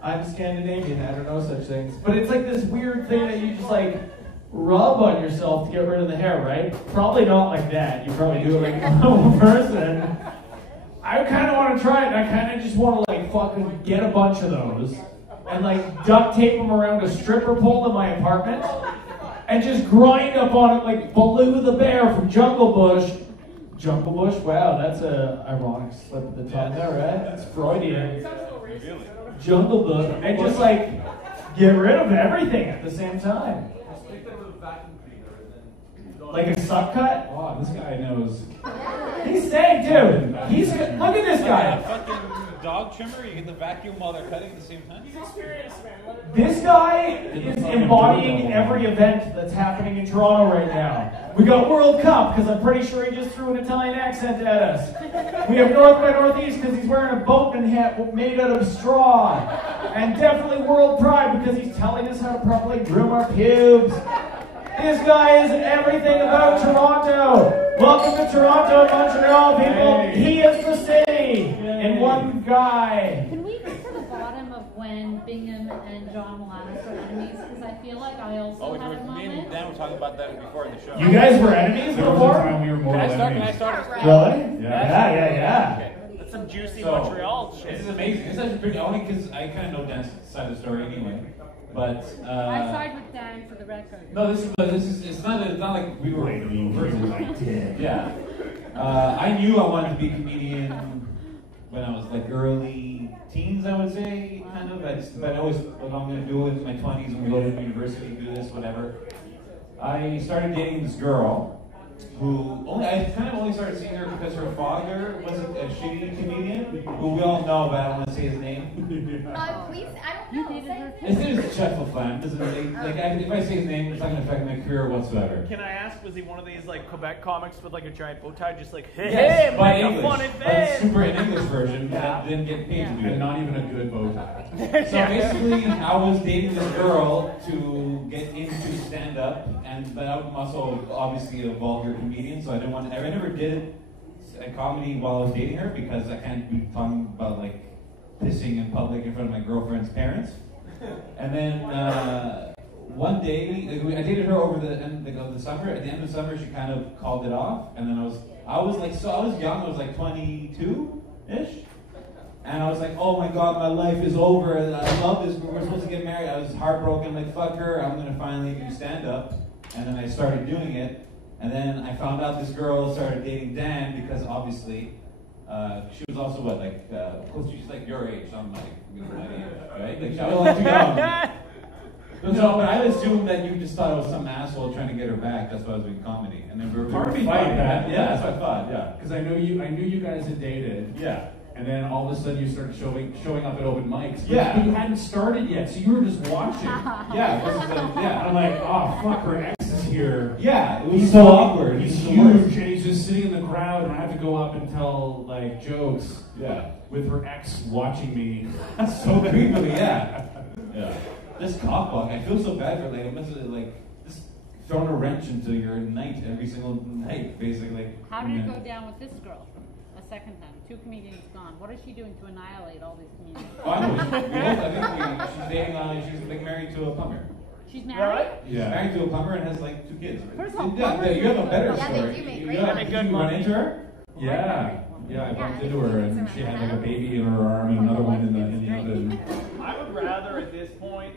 I'm Scandinavian. I don't know such things. But it's like this weird thing that you just like rub on yourself to get rid of the hair, right? Probably not like that. You probably do it like a normal person. I kind of want to try it, and I kind of just want to like fucking get a bunch of those and like duct tape them around a stripper pole in my apartment and just grind up on it like Baloo the bear from Jungle Bush. Jungle Bush? Wow, that's a ironic slip of the tongue there, right? That's Freudian. Jungle Bush. And just like get rid of everything at the same time. Like a suck cut? Wow, this guy knows. He's saying, dude. Look at this guy. Fucking dog trimmer, you get the vacuum while they're cutting at the same time. He's experienced, man. This guy is embodying every event that's happening in Toronto right now. We got World Cup, because I'm pretty sure he just threw an Italian accent at us. We have North by Northeast, because he's wearing a boatman hat made out of straw. And definitely World Pride, because he's telling us how to properly groom our pubes. This guy is everything about Toronto. Welcome to Toronto and Montreal, people. Hey. He is the city in one guy. Can we get to the bottom of when Bingham and Jon Malanos are enemies? Because I feel like I also have a Me and moment. Dan were talking about that before in the show. You guys were enemies There was a before? time we were Can mortal I start? enemies. Really? Yeah. Okay. That's some juicy So, Montreal shit. This is amazing. This is actually pretty only because I kind of know Dan's side of the story anyway. But I side with Dan for the record. no, this is it's not like we were Yeah. I knew I wanted to be a comedian when I was like early teens, I would say, kind of. But I always thought I'm going to do it in my 20s when we go to university, do this, whatever. I started dating this girl, I kind of only started seeing her because her father was a shitty comedian, who we all know, but I don't want to say his name. Please, I don't know. His name is Jeff LaFlamme. If I say his name, it's not going to affect my career whatsoever. Can I ask, was he one of these like Quebec comics with like a giant bow tie, just like, hey, Yes, hey, by make a English, funny but face? super in English version, that didn't get paid to do it. And not even a good bow tie. So basically, I was dating this girl to get into stand-up, but I'm also obviously a vulgar comedian, so I never did a comedy while I was dating her because I can't be talking about like pissing in public in front of my girlfriend's parents. And then one day, I dated her over the end of the summer. At the end of the summer, she kind of called it off, and then I was young. I was like 22-ish. And I was like, oh my God, my life is over. I love this. We're supposed to get married. I was heartbroken. Like, fuck her. I'm going to finally do stand-up. And then I started doing it. And then I found out this girl started dating Dan because obviously she was also close. She's like your age. I'm like, my age, right? Like, I was like too young. No, but I assumed that you just thought I was some asshole trying to get her back. That's why I was doing comedy. And then we were Fighting that. Yeah, that's what I thought. Yeah. Because I knew you guys had dated. Yeah. And then all of a sudden you started showing up at open mics. Yeah. But you hadn't started yet, so you were just watching. Yeah. I'm like, oh fuck, her ex is here. Yeah, it was so awkward. He's huge, and he's just sitting in the crowd, and I have to go up and tell like jokes. Yeah. With her ex watching me. So creepily, yeah. Yeah. This cockblock, I feel so bad for like, I must have like just thrown a wrench into your night every single night, basically. How did it go down with this girl? A second time. 2 comedians gone. What is she doing to annihilate all these comedians? Oh, I know. She's dating, she's like married to a plumber. She's married? Yeah. She's married to a plumber and has like 2 kids. First of all, you have a better story. Yeah, they do make great money. Did you run into her? Yeah. Yeah, I bumped into her, and she had like a baby in her arm and another one in the oven. I would rather at this point,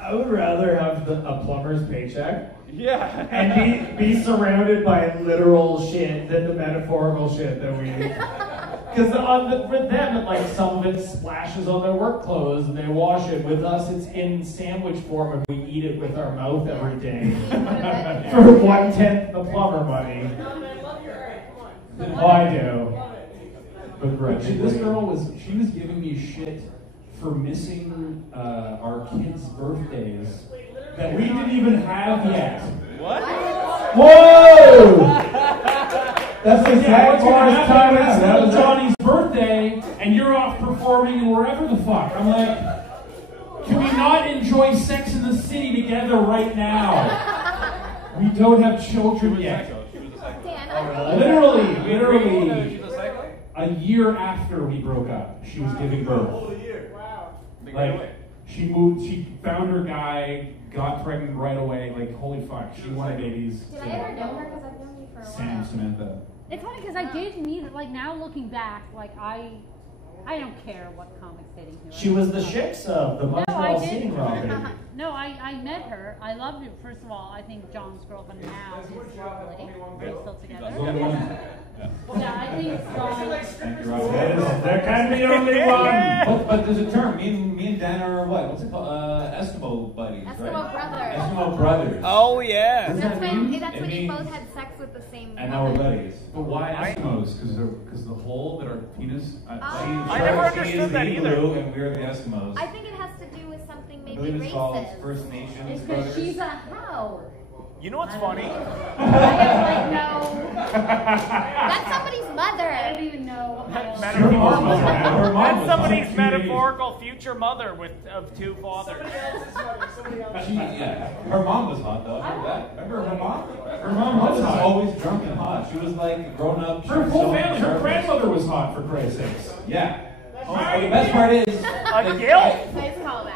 I would rather have a plumber's paycheck. Yeah. And be surrounded by literal shit than the metaphorical shit that we do. Because for them, like some of it splashes on their work clothes and they wash it. With us, it's in sandwich form and we eat it with our mouth every day. For 1/10 the plumber money. Oh, I do. But This girl was giving me shit for missing our kids' birthdays that we didn't even have yet. What? Whoa! That's the exact It's time. little Johnny's birthday, and you're off performing wherever the fuck. I'm like, can we not enjoy Sex in the City together right now? We don't have children yet. Literally, a year after we broke up, she was giving birth. Like, she moved, she found her guy, got pregnant right away. Like, holy fuck, she wanted babies. Did I ever know her? Because I've known you for a while. Sam, Samantha. It's funny because I did meet her, like now looking back, like I don't care what comics dating who. She was the chicks of the Montreal seating robbery. No, I met her. I loved her. First of all, I think John's girlfriend now is lovely. They're still together. Yeah, I think John. There can be only one. But there's a term. Me and Dan are what? What's it called? Eskimo buddies, Eskimo brothers. Eskimo brothers. Oh yeah. That's when you both had sex with the same. And now we're buddies. But why Eskimos? Because the hole that our penis. I never understood that either. And we're the Eskimos. I think it has to do with something I maybe believe it's called racist. First Nations It's because brothers. she's a how. You know what's funny? I was like, no. That's somebody's mother. I don't even know. That's somebody's metaphorical future mother of 2 fathers. Her mom was hot though. Remember her mom? Her mom was hot. Always drunk and hot. She was like grown up. Her whole family. Her grandmother was hot, for Christ's sakes. Yeah. The best part is a guilt. Nice callback.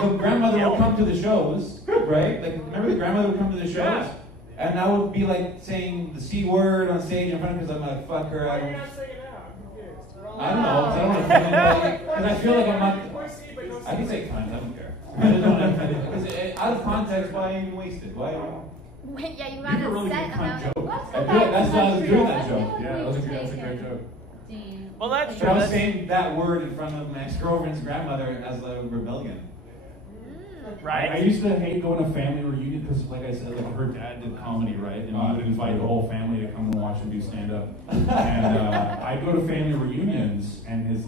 The grandmother would come to the shows, right? Like, remember the grandmother would come to the shows? Yeah. And I would be like saying the C word on stage in front of her because I'm like, fuck her. I don't know. Because I don't want to because I feel like I'm not. I can say cunt, I don't care. I just don't want to. Because out of context, why even waste it? Why? Wait, yeah, you got a really set good amount. joke. That's why I was doing that joke. Yeah, that was a great joke. Well, that's But true. I was saying that word in front of my ex-girlfriend's grandmother as a rebellion. Right? I used to hate going to family reunion because, like I said, like her dad did comedy, right? And he would invite the whole family to come and watch him do stand-up. And I'd go to family reunions, and his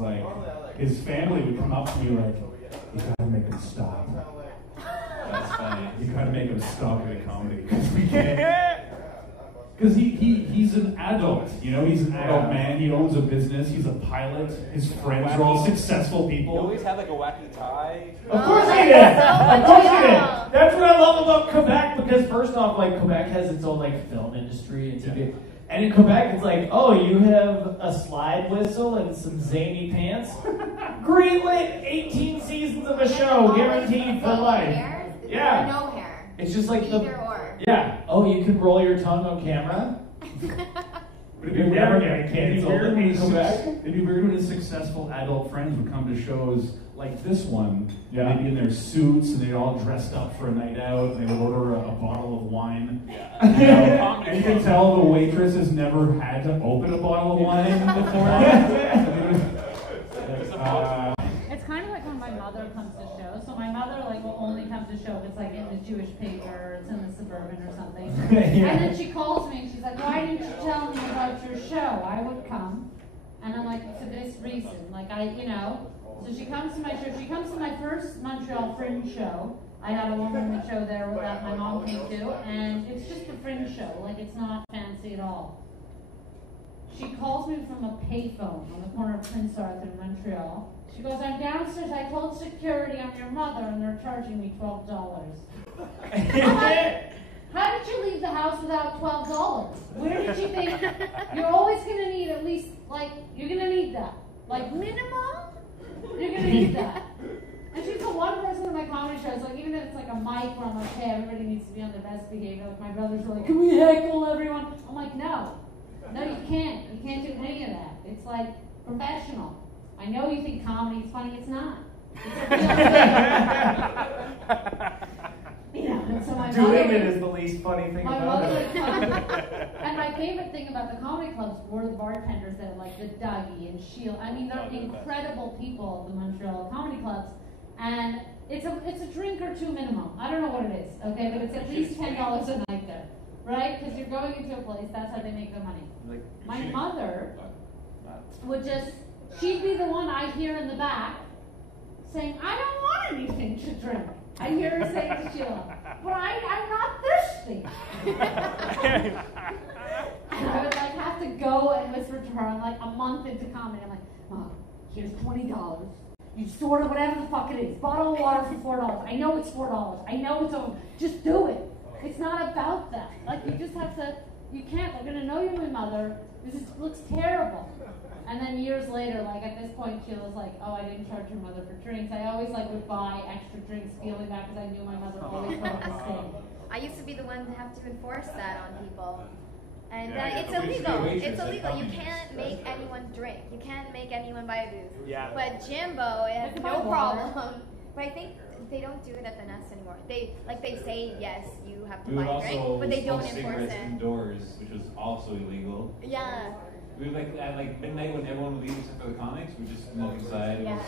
family would come up to me like, "You gotta make him stop." That's funny. You gotta make him stop with the comedy because we can't. Because he's an adult, you know, he's an adult man, he owns a business, he's a pilot, his friends are all successful You people. always have like a wacky tie. Of course he did! Of course he did! That's what I love about Quebec, because first off, like, Quebec has its own, like, film industry and TV. And in Quebec, it's like, oh, you have a slide whistle and some zany pants? Greenlit 18 seasons of a show, guaranteed for life. Hair? Yeah. No hair. It's just like Either or. Yeah. Oh, you can roll your tongue on camera? But You're never getting canceled in Quebec. It'd be weird when his successful adult friends would come to shows like this one. Yeah. They'd be in their suits and they're all dressed up for a night out and they would order a bottle of wine. Yeah. You know, and you can tell the waitress has never had to open a bottle of wine before. It's kind of like when my mother comes to shows. So my mother like will only come to show if it's like in the Jewish paper, it's in the Suburban or something. Yeah. And then she calls me and she's like, "Why didn't you tell me about your show? I would come." And I'm like, "For this reason, like So she comes to my show. She comes to my first Montreal Fringe show. I had a one-woman show there that my mom came to, and it's just a Fringe show. Like it's not fancy at all. She calls me from a payphone on the corner of Prince Arthur in Montreal. She goes, "I'm downstairs. I told security I'm your mother, and they're charging me $12. How did you leave the house without $12? Where did you think? You're always going to need at least, like, you're going to need that. Like, minimum? You're going to need that." And she's the one person in my comedy shows, like, even if it's like a mic where I'm like, "Hey, everybody needs to be on their best behavior." Like, my brothers are like, "Can we heckle everyone?" I'm like, no. No, you can't. You can't do any of that. It's like professional. I know you think comedy is funny. It's not. It's a real thing. You know, and so my Doing mother, it is the least funny thing my about mother it. would come. And my favorite thing about the comedy clubs were the bartenders that are like the Dougie and Shield. I mean, they're incredible people, the Montreal comedy clubs. And it's a drink or two minimum. I don't know what it is, okay? But it's at least $10 a night there, right? Because you're going into a place, that's how they make their money. My mother would just, she'd be the one I hear in the back saying, "I don't want anything to drink." I hear her saying to Sheila, "But I'm not thirsty." And I would like have to go and whisper to her. I'm like a month into comedy. I'm like, "Mom, here's $20. You sort of whatever the fuck it is. Bottle of water for $4. I know it's $4. I know it's over. Just do it. It's not about that. Like you just have to. You can't. They're gonna know you're my mother. Looks terrible." And then years later, like at this point, Sheila's like, "Oh, I didn't charge your mother for drinks." I always like would buy extra drinks, feeling bad because I knew my mother always brought this thing. I used to be the one to have to enforce that on people. And Yeah, it's I used to be a illegal. waitress It's at illegal. You Comedy can't make anyone drink. You can't make anyone buy a booze. Yeah. But Jimbo, it has It's no about water. problem. But I think they don't do it at the Nest anymore. They say yes, you have to We would buy a drink, also but they don't smoke enforce cigarettes it. indoors, which was also illegal. Yeah. We would at midnight when everyone would leave except for the comics, we just smoke inside. It was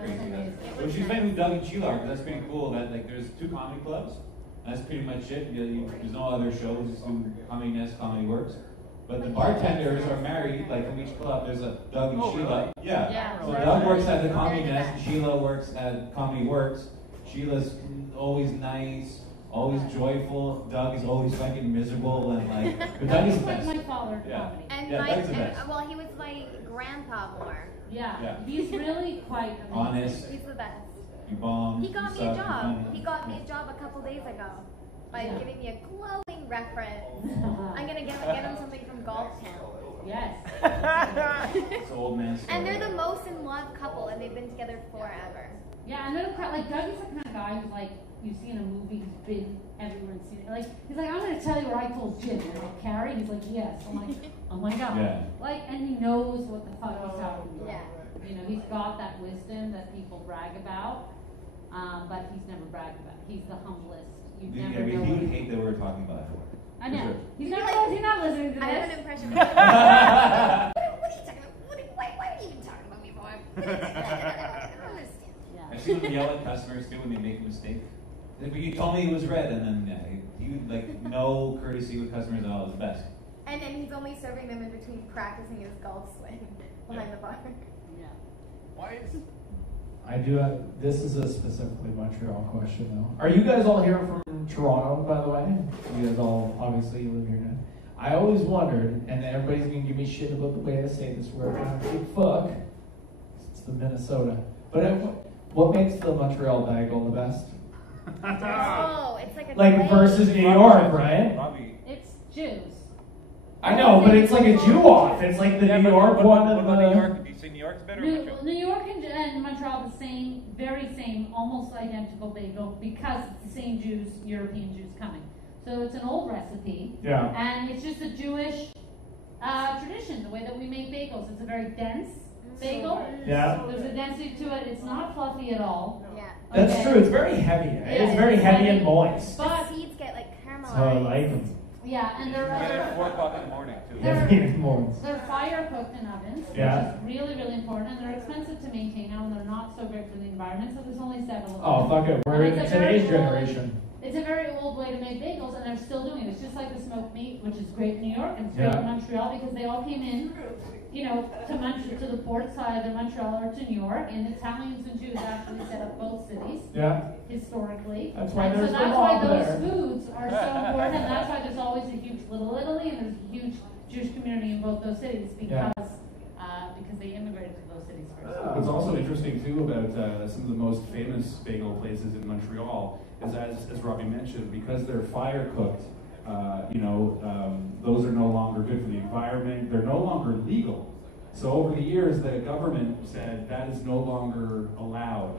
crazy. But she's playing with Doug and Sheila, because that's pretty cool. That there's 2 comedy clubs. That's pretty much it. There's no other shows. Just do Comedy Nest, Comedy Works. But the bartenders are married. Like from each club, there's a Doug and Sheila. Yeah. So Doug works at the Comedy Nest, and Sheila works at Comedy Works. Sheila's always nice, always joyful. Doug is always fucking miserable and like. But Doug is the like best. my father. Yeah. And Doug's the best. well, he was like grandpa more. Yeah. He's really quite amazing. Honest. He's the best. You bomb. He got me you a suck, job. you He got me a job a couple days ago by giving me a glowing reference. I'm gonna get him something from Golf Town. Yes. It's an old man story. And they're the most in love couple, and they've been together forever. Yeah, and they're like Dougie's the kind of guy who's like you see in a movie, he's been everywhere and seen it. Like he's like, "I'm gonna tell you what I told Jim." And I'm like, "Carrie?" He's like, "Yes." I'm like, "Oh my god!" Yeah. Like, and he knows what the fuck he's talking about. Yeah. You know, he's got that wisdom that people brag about, but he's never bragged about. He's the humblest. You never know. He what would hate that we were talking about it. I know. Sure. He's not listening to this. I have an impression. What are you talking about? Why are you even talking about me, boy? I don't understand. I see them yell at customers too when they make a mistake. But you told me he was red, and then he like no courtesy with customers at all. It was the best. And he's only serving them in between practicing his golf swing behind the bar. Yeah. Why is I do have, this is a specifically Montreal question though. Are you guys all here from Toronto, by the way? You guys all, obviously you live here now. I always wondered, and everybody's gonna give me shit about the way I say this word, I don't give a fuck. It's the Minnesota. But what makes the Montreal bagel the best? Oh, it's like a Like versus New York, right? Robbie? It's Jews. I know, but it's like a Jew off. It's like the New York one and New the... York? Do you say New York's better or Montreal? New York and Montreal the same, very same, almost identical bagel because it's the same Jews, European Jews coming. So it's an old recipe. Yeah. And it's just a Jewish tradition, the way that we make bagels. It's a very dense bagel. Yeah. So there's a density to it. It's not fluffy at all. Yeah. That's true. It's very heavy. Yeah, It's very heavy and moist. The But seeds get like caramelized. So I like them. yeah, and Right at 4 o'clock in the morning, too. Heavy and moist. they're fire cooked in ovens, Yeah. which is really, really important, and they're expensive to maintain now, and they're not so great for the environment. So there's only 7 of them. Oh, fuck it. We're in And it's a very today's old- generation. It's a very old way to make bagels, and they're still doing it. It's just like the smoked meat, which is great in New York and it's great Yeah. in Montreal because they all came in, you know, to the port side of Montreal or to New York, and Italians and Jews actually set up both cities Yeah. historically. That's why And there's so the that's why mob those there. foods are so important, and that's why there's always a huge Little Italy and there's a huge Jewish community in both those cities because they immigrated to those cities first. What's also interesting too about some of the most famous bagel places in Montreal is, as Robbie mentioned, because they're fire cooked, those are no longer good for the environment. They're no longer legal. So over the years, the government said that is no longer allowed.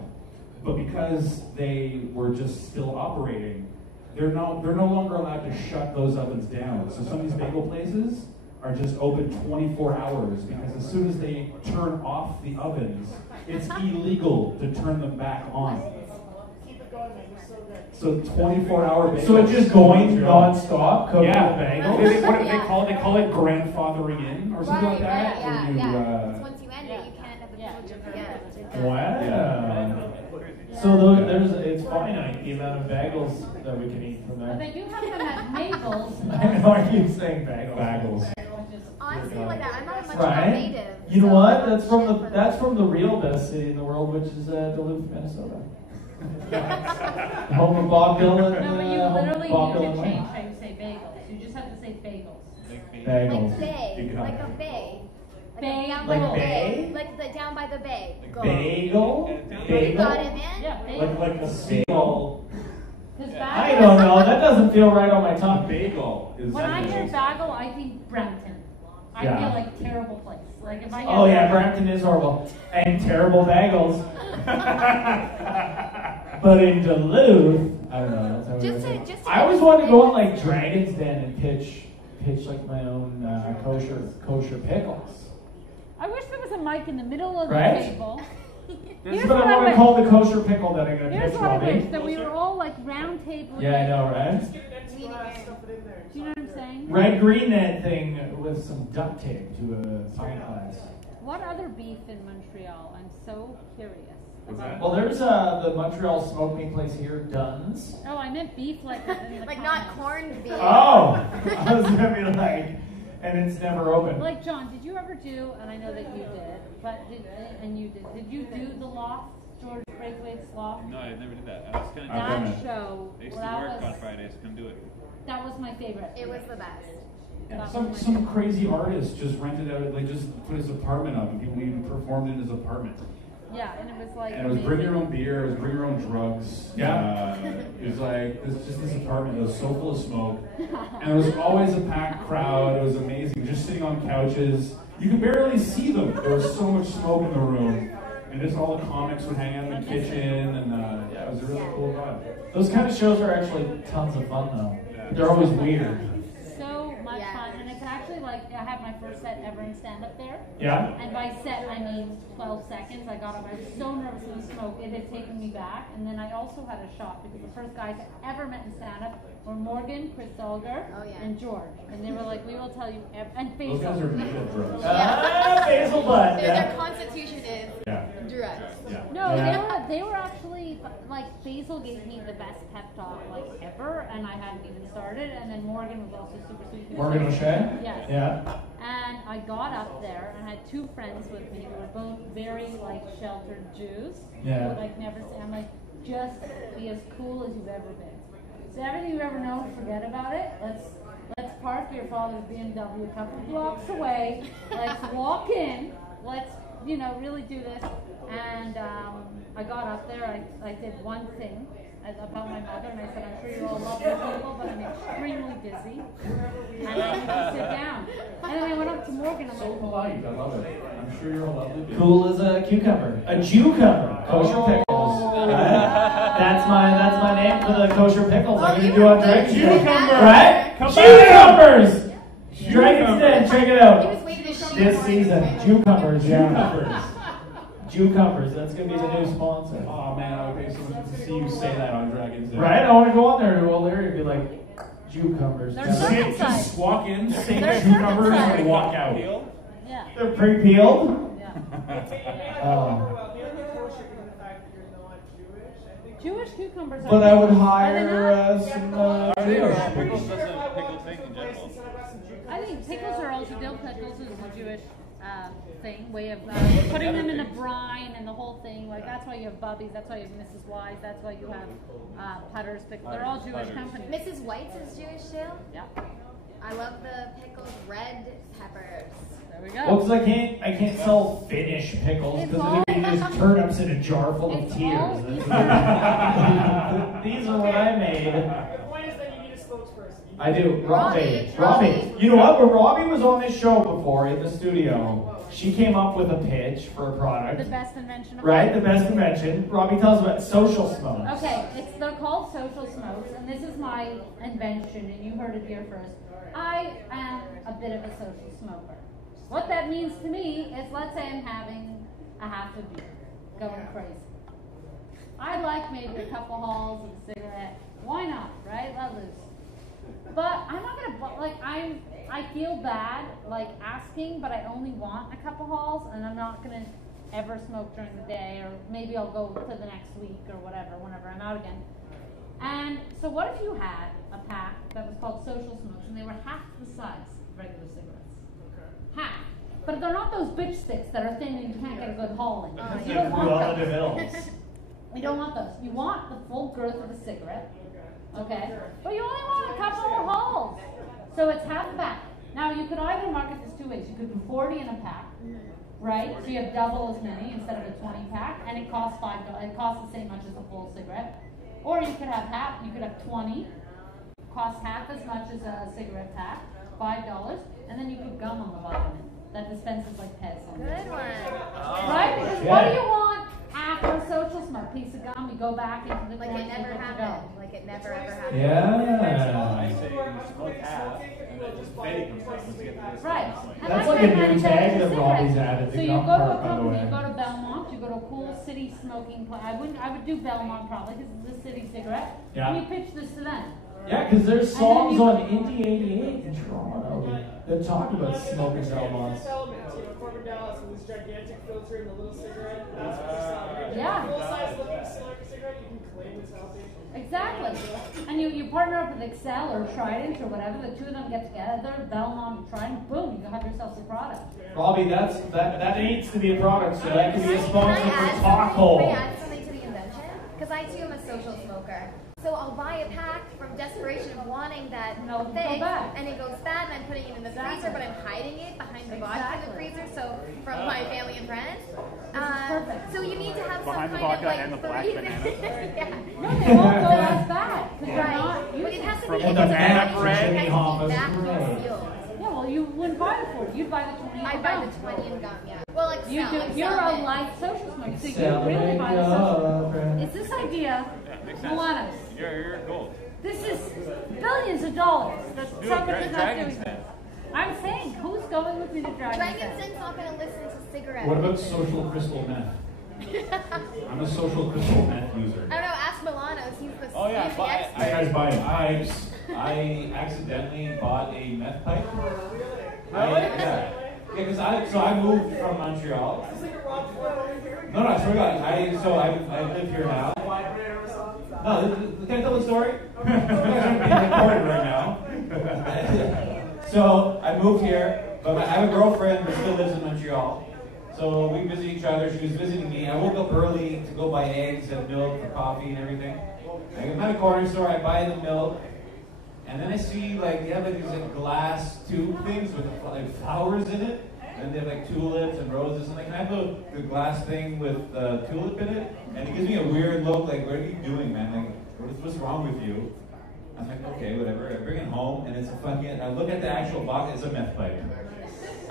But because they were just still operating, they're no longer allowed to shut those ovens down. So some of these bagel places are just open 24 hours because as soon as they turn off the ovens, it's illegal to turn them back on. Keep it going, man. You're so good. So 24-hour bagels. So it's just going non-stop, cooking Yeah. bagels? What do they call it? They call it grandfathering in or something like that. Yeah, Where you, yeah. Once you end it, you can't have the privilege of it. Wow. So it's finite, the amount of bagels that we can eat from But there. they do have them at Mabel's. I know I keep saying bagels. Bagels. Honestly, like that, I'm not a much Right? native. You know so what? I'm That's from the real best city in the world, which is Duluth, Minnesota. Home of Bob Dylan. No, but you home of literally Bob need to Dylan change Lane. how you say bagels. You just have to say bagels. Bagels. Like bay, You got like it. a bay. Bay. Down Like by the bay? bay. Like the down by the bay. Go. Bagel? You Bagel? got it, man? Yeah, bagel. Like a seagull. Because I bagel. don't know. That doesn't feel right on my tongue. Bagel is. When I hear bagel, I think Brampton. I Yeah. feel like terrible place. Like if I hear Oh yeah, Brampton is horrible. And terrible bagels. But in Duluth, I don't know. That's how we Just say to- it. just to I always get wanted to go on it. like Dragon's Den and pitch like my own kosher pickles. I wish there was a mic in the middle of the Right? table. That's Here's what what I I want to wish. call the kosher pickle that I'm gonna Here's pitch, what I wish, Robbie. that we were all like round table. Yeah, I know, right? Just get an extra glass, stuff it in there. Do you know what I'm saying? Red green that thing with some duct tape to a pint glass. What other beef in Montreal? I'm so curious. What's that? Well, there's the Montreal smoke meat place here, Dunn's. Oh, I meant beef like in the Like not comments. corned beef. Oh, I was gonna be like, and it's never open. Like John, did you ever do? And I know that you did, but did you do the Loft, George Braithwaite's Loft? No, I never did that. I was kind of. I've done That it. show. I used to that work was, on Fridays. Couldn't do it. That was my favorite. It was the best. Yeah, That some was my some favorite. crazy artist just rented out, like just put his apartment up, and people even performed in his apartment. Yeah, and it was like. And it was bring your amazing. own beer, it was bring your own drugs. Yeah. It was like this apartment was so full of smoke, and there was always a packed crowd. It was amazing, just sitting on couches. You could barely see them. There was so much smoke in the room, and just all the comics would hang out in the kitchen, and yeah, it was a really cool vibe. Those kind of shows are actually tons of fun, though. They're always weird. So much Yeah. fun, and it's actually like I had my first set ever in stand-up there. Yeah. And by set, I mean 12 seconds. I got up. I was so nervous with the smoke. It had taken me back. And then I also had a shot because the first guy I ever met in stand-up were Morgan, Chris Alger, and George. And they were like, we will tell you, and Basil. Those guys are made of drugs. Basil butt. Their constitution is drugs. No, they were actually, like, Basil gave me the best pep talk, like, ever, and I hadn't even started. And then Morgan was also super sweet. Morgan O'Shea? Yes. Yeah. And I got up there, and I had two friends with me who were both very, like, sheltered Jews. Yeah. Who would, like, never say, I'm like, just be as cool as you've ever been. So everything you've ever known, forget about it. Let's park your father's BMW a couple blocks away. Let's walk in. Let's, really do this. And I got up there. I did one thing about my mother, and I said, I'm sure you all love your people, but I'm extremely busy, and I need to sit down. And then I went up to Morgan. I'm So like, polite. I love it. I'm sure you're all lovely. Cool as a cucumber. A Jew-cumber. Kosher pickles. That's my name for the kosher pickles. I'm going to do on Dragon's Den. Right? Cucumbers! Dragon's Den, check it out. This season. Cucumbers, Cucumbers. That's going to be the new sponsor. Oh man, I would pay so much to see you say that on Dragon's Den. Right? I want to go on there to Old Larry and be like, Cucumbers. Just walk in, say cucumbers, and walk out. Yeah. They're pre-peeled? Yeah. Jewish cucumbers are But I would are hire they some Pickles Jewish. doesn't a pickle thing in general. I think pickles are also, dill pickles is a Jewish thing, way of putting them in a brine and the whole thing. Like, that's why you have Bubby's, that's why you have Mrs. Wise, that's why you have Putter's pickles. They're all Jewish companies. Mrs. White's is Jewish too? Yeah. I love the pickled red peppers. There we Well, go. because I can't sell Finnish pickles because it would be just turnips in a jar full of tears. These are what I made. The point is that you need a spokesperson. I do. Robbie. Robbie. You know what? When Robbie was on this show before in the studio, she came up with a pitch for a product. The best invention of Right, the best invention. Robbie tells about social smokes. Okay, they're called social smokes, and this is my invention, and you heard it here first. I am a bit of a social smoker. What that means to me is, let's say I'm having a half a beer, going crazy. I like maybe a couple hauls of a cigarette. Why not, right? Let loose. But I'm not gonna, like, I feel bad, like, asking, but I only want a couple hauls, and I'm not gonna ever smoke during the day, or maybe I'll go to the next week or whatever, whenever I'm out again. And so what if you had a pack that was called social smokes, and they were half the size of regular cigarettes? Half. But they're not those bitch sticks that are thin and you can't get a good haul in. You don't want those. You don't want those. You want the full girth of a cigarette. Okay? But you only want a couple more hauls. So it's half a pack. Now you could either market this two ways. You could do 40 in a pack, right? So you have double as many instead of a 20 pack, and it costs $5. It costs the same much as a full cigarette. Or you could have half. You could have 20, cost half as much as a cigarette pack, $5, and then you put gum on the bottom that dispenses like Pez. Good one. Right? Because what do you want after a social smoke? Piece of gum, you go back into the Like it never happened. Like it never ever happened. Yeah. I say you smoke half, and then just fake them. Let's get this. Right. And That's like a new tag that Robbie's added So to you Gum go to a Park, by the company, way. you go to Belmont, you go to a cool city smoking place. I would do Belmont probably because it's a city cigarette. Yeah. And you pitch this to them. Yeah, because there's songs on Indie 88 in Toronto that talk about smoking Belmonts. Corbin Dallas with this gigantic filter and the little cigarette. That's what they're selling. Yeah. Full-size looking cigarette, you can claim it's healthy. Exactly. And you partner up with Excel or Trident or whatever, the two of them get together, Belmont, Trident, boom, you have yourself a product. Robbie, that needs to be a product, so that can be a Can sponsor I for add Talk something? Hole. Can I add something to the invention? Because I too am a social smoker. So I'll buy a pack from desperation of wanting that thing, and it goes bad, and I'm putting it in the freezer, but I'm hiding it behind the vodka in the freezer, so from my family and friends. So you need to have Behind some the kind vodka of and the like black freezer. banana. No, they won't go as bad because they're Right. not But using it has to it. be And it's the a banana vacuum, bread it has Hop to is be vacuum great. sealed. Yeah, well, you wouldn't buy the 40. You'd buy the 20. I buy the 20 and gum, yeah. Well, like You're a light social smoker, so you really buy the social. It's this idea, Malanos. You're gold. This is billions of dollars that somebody's not Dragon's doing. Den. I'm saying, who's going with me to Dragon's Dragon's Den? Den's not going to listen to cigarettes. What about social crystal meth? I'm a social crystal meth user. I don't know, ask Malanos, he's the Oh yeah, he's the expert. You guys buy pipes, I accidentally bought a meth pipe. Really? Yeah, because I moved from Montreal. Is this like a Rob Floyd over here? No, I swear to God, I live here now. No, can I tell the story? You guys aren't being recorded right now. So I moved here, but I have a girlfriend who still lives in Montreal. So we visit each other. She was visiting me. I woke up early to go buy eggs and milk for coffee and everything. I'm at a corner store. I buy the milk, and then I see they have these glass tube things with flowers in it, and they have tulips and roses. And can I have the glass thing with tulip in it? And it gives me a weird look. What are you doing, man? What's wrong with you? I'm like, okay, whatever. I bring it home, and it's a fucking. I look at the actual box. It's a meth pipe.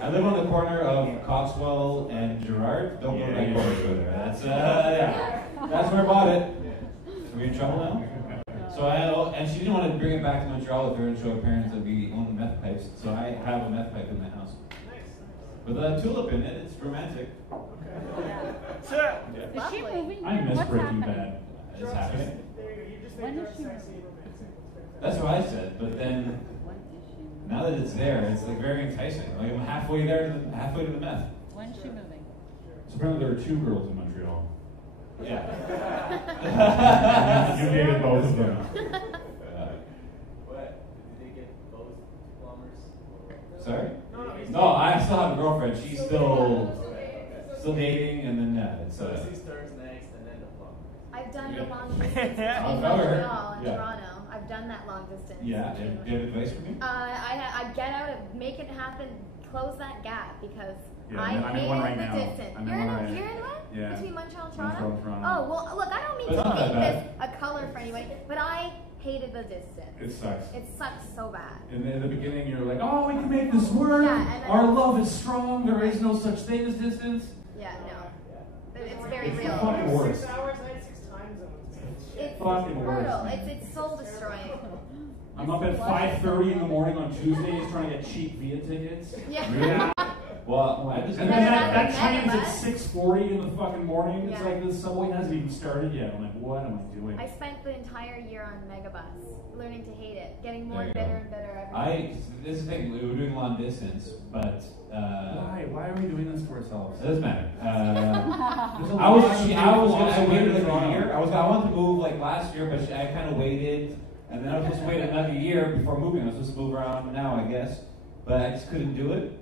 I live on the corner of Coxwell and Gerard. Don't go to that corner store there. That's where I bought it. Are we in trouble now? And she didn't want to bring it back to Montreal with her and show her parents that we own the meth pipes. So I have a meth pipe in my house. With a tulip in it, it's romantic. Is she moving? I miss What's Breaking happening? Bad. It's happening. There you go. You just When made is she sexy and romantic. That's what I said. But then, now that it's there, it's very enticing. I'm halfway there, halfway to the meth. When's she moving? So apparently there are 2 girls in Montreal. Yeah. You dated both of them. What? Did they get both plumbers? Sorry? No, No, I still have a girlfriend. She's still dating, and then it's. So she starts next and then the plumber. I've done Yeah. the long distance I'll between tell her. Montreal and Yeah. Toronto. I've done that long distance. Yeah. Do you have advice for me? I get out and make it happen. Close that gap because Yeah, I I'm in hated one right the now. distance. I'm in You're in one a- right you're in one? Yeah. Between Montreal and Toronto? Montreal and Toronto. Oh, well, look, I don't mean But to it's not make that this a color for anybody, but I hated the distance. It sucks. It sucks so bad. In the beginning, you're like, oh, we can make this work. Yeah, and then- Our love is strong. There is no such thing as distance. Yeah, no. It's very It's the real. fucking worst. 6 hours, I had 6 time zones. It's fucking brutal. worst. It's soul destroying. I'm up at 5:30 in the morning on Tuesdays trying to get cheap Via tickets. Yeah. Really? Well, I just. And then that train's at 6:40 in the fucking morning. It's Yeah. like the subway hasn't even started yet. I'm like, what am I doing? I spent the entire year on Megabus, learning to hate it, getting more There you bitter go. and bitter every day. This is the thing. We were doing long distance, but. Why are we doing this to ourselves? It doesn't matter. There's a I lot was of I people waited in a Toronto. year. I wanted to move last year, but I kind of waited, and then I was supposed to wait another year before moving. I was supposed to move around now, I guess, but I just couldn't do it.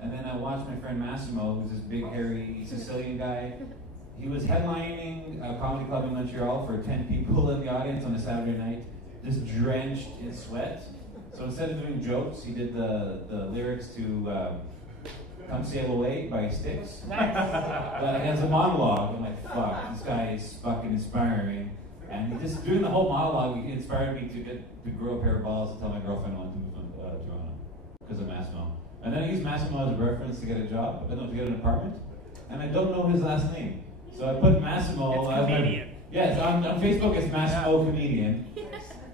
And then I watched my friend Massimo, who's this big, hairy Sicilian guy. He was headlining a comedy club in Montreal for 10 people in the audience on a Saturday night, just drenched in sweat. So instead of doing jokes, he did the lyrics to Come Sail Away by Styx. But as a monologue, I'm like, fuck, this guy is fucking inspiring. And just doing the whole monologue, he inspired me to grow a pair of balls and tell my girlfriend I wanted to move to Toronto because of Massimo. And then I used Massimo as a reference to get a job, to get an apartment. And I don't know his last name. So I put Massimo as comedian. Yes, on Facebook it's Massimo Comedian.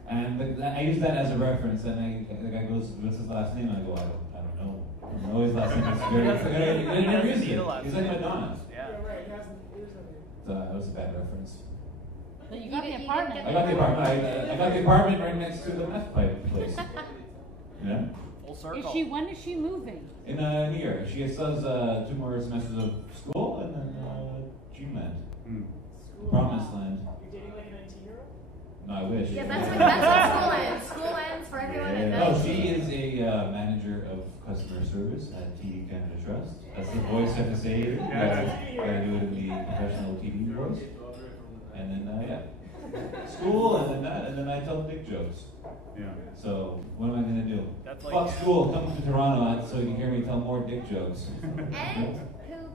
And I use that as a reference, and the guy goes, what's his last name? And I go, I don't know. I don't know his last name. It's very He's like Madonna. Yeah. Yeah, right. It hasn't. So that was a bad reference. So you got the You didn't apartment. get I got the apartment. I got the apartment right next to the meth pipe place. Yeah. Full Is circle. when is she moving? In a year, she still has 2 more semesters of school, and then Dreamland, Promised Land. You're dating like a 19-year-old? No, I wish. Yeah, that's when school ends. School ends for everyone at No, night. she is a manager of customer service at TD Canada Trust. That's the voice I have to say here. Gotta do it in the professional TD voice. And then school, and then I tell big jokes. Yeah. So what am I gonna do? That's Fuck like school, come to Toronto so you can hear me tell more dick jokes. And poo,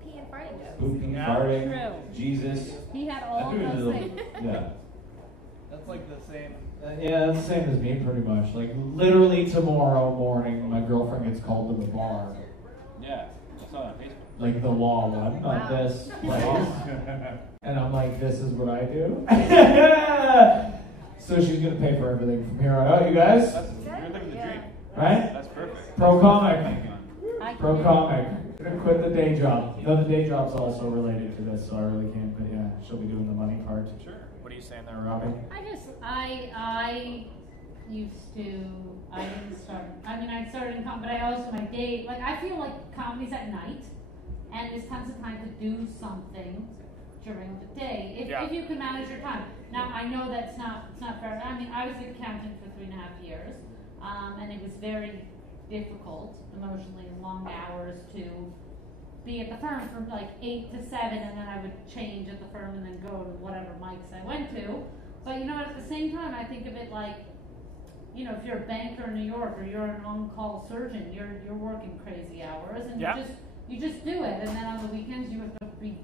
pee, and farting jokes. Pooping, Yeah. farting, True. Jesus. He had I all do a those little- things. Yeah. That's like the same. Yeah, that's the same as me, pretty much. Like, literally tomorrow morning, my girlfriend gets called to the bar. Yeah, I saw that on Facebook. Like the law one, not Wow. this place. And I'm like, this is what I do? So she's going to pay for everything from here on out, you guys? You're living the dream. Right? That's perfect. Pro comic. I Pro can- comic. Gonna quit the day job. No, the day job's also related to this, so I really can't. But yeah, she'll be doing the money part. Sure. What are you saying there, Robbie? Robbie? I used to, I didn't start, I mean, I started in comedy, but I always, my day, like, I feel like comedy's at night, and there's tons of time to do something during the day, if you can manage your time. Now, I know it's not fair. I mean, I was an accountant for 3.5 years, and it was very difficult, emotionally, long hours to be at the firm from like 8 to 7, and then I would change at the firm and then go to whatever mics I went to. But you know, at the same time, I think of it like, you know, if you're a banker in New York or you're an on-call surgeon, you're working crazy hours, and you just do it. And then on the weekends, you have to be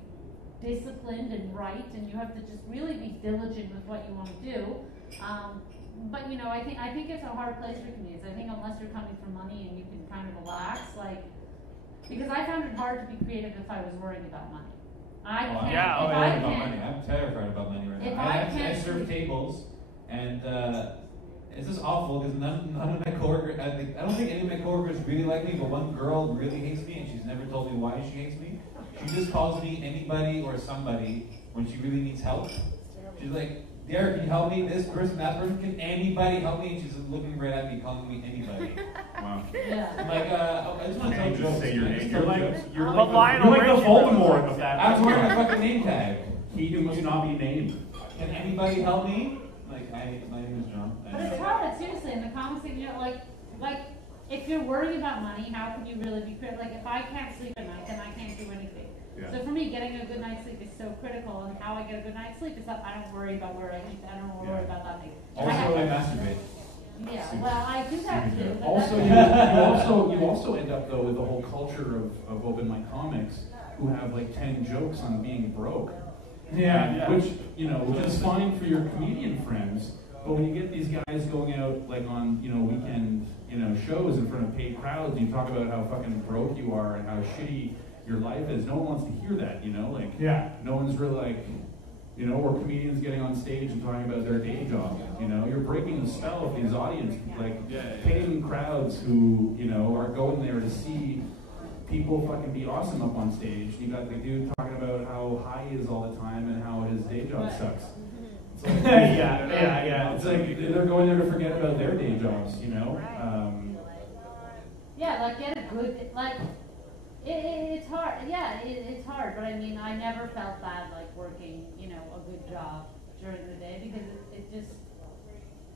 disciplined and right, and you have to just really be diligent with what you want to do. But you know, I think it's a hard place for comedians. I think unless you're coming for money and you can kind of relax, like, because I found it hard to be creative if I was worrying about money. I'm terrified about money right now. I serve tables, and it's just awful because none of my coworkers, I don't think any of my coworkers really like me, but one girl really hates me, and she's never told me why she hates me. She just calls me anybody or somebody when she really needs help. She's like, Derek, can you help me? This person, that person, can anybody help me? And she's looking right at me, calling me anybody. Wow. Yeah. I'm like, I just want to tell jokes. Say your name. You're like the Voldemort of that. I was wearing my fucking name tag. He who must not be named. Can anybody help me? Like, my name is John. But it's hard, seriously, in the comics, you know, like, if you're worried about money, how can you really be critical? Like, if I can't sleep at night, then I can't do anything. Yeah. So for me, getting a good night's sleep is so critical, and how I get a good night's sleep is that I don't worry about where I eat. I don't worry about that thing. Also, I masturbate. Yeah, well, I do that too. Also, you also end up though with the whole culture of open mic comics who have like 10 jokes on being broke. Yeah. Which is fine for your comedian friends, but when you get these guys going out like on weekend shows in front of paid crowds, and you talk about how fucking broke you are and how shitty your life is. No one wants to hear that, no one's really like, or comedians getting on stage and talking about their day job, you're breaking the spell of these audience, paying crowds who, are going there to see people fucking be awesome up on stage. You got the dude talking about how high he is all the time and how his day job sucks. It's like, It's like they're going there to forget about their day jobs, get a good, it's hard. Yeah, it's hard. But I mean, I never felt bad working, a good job during the day because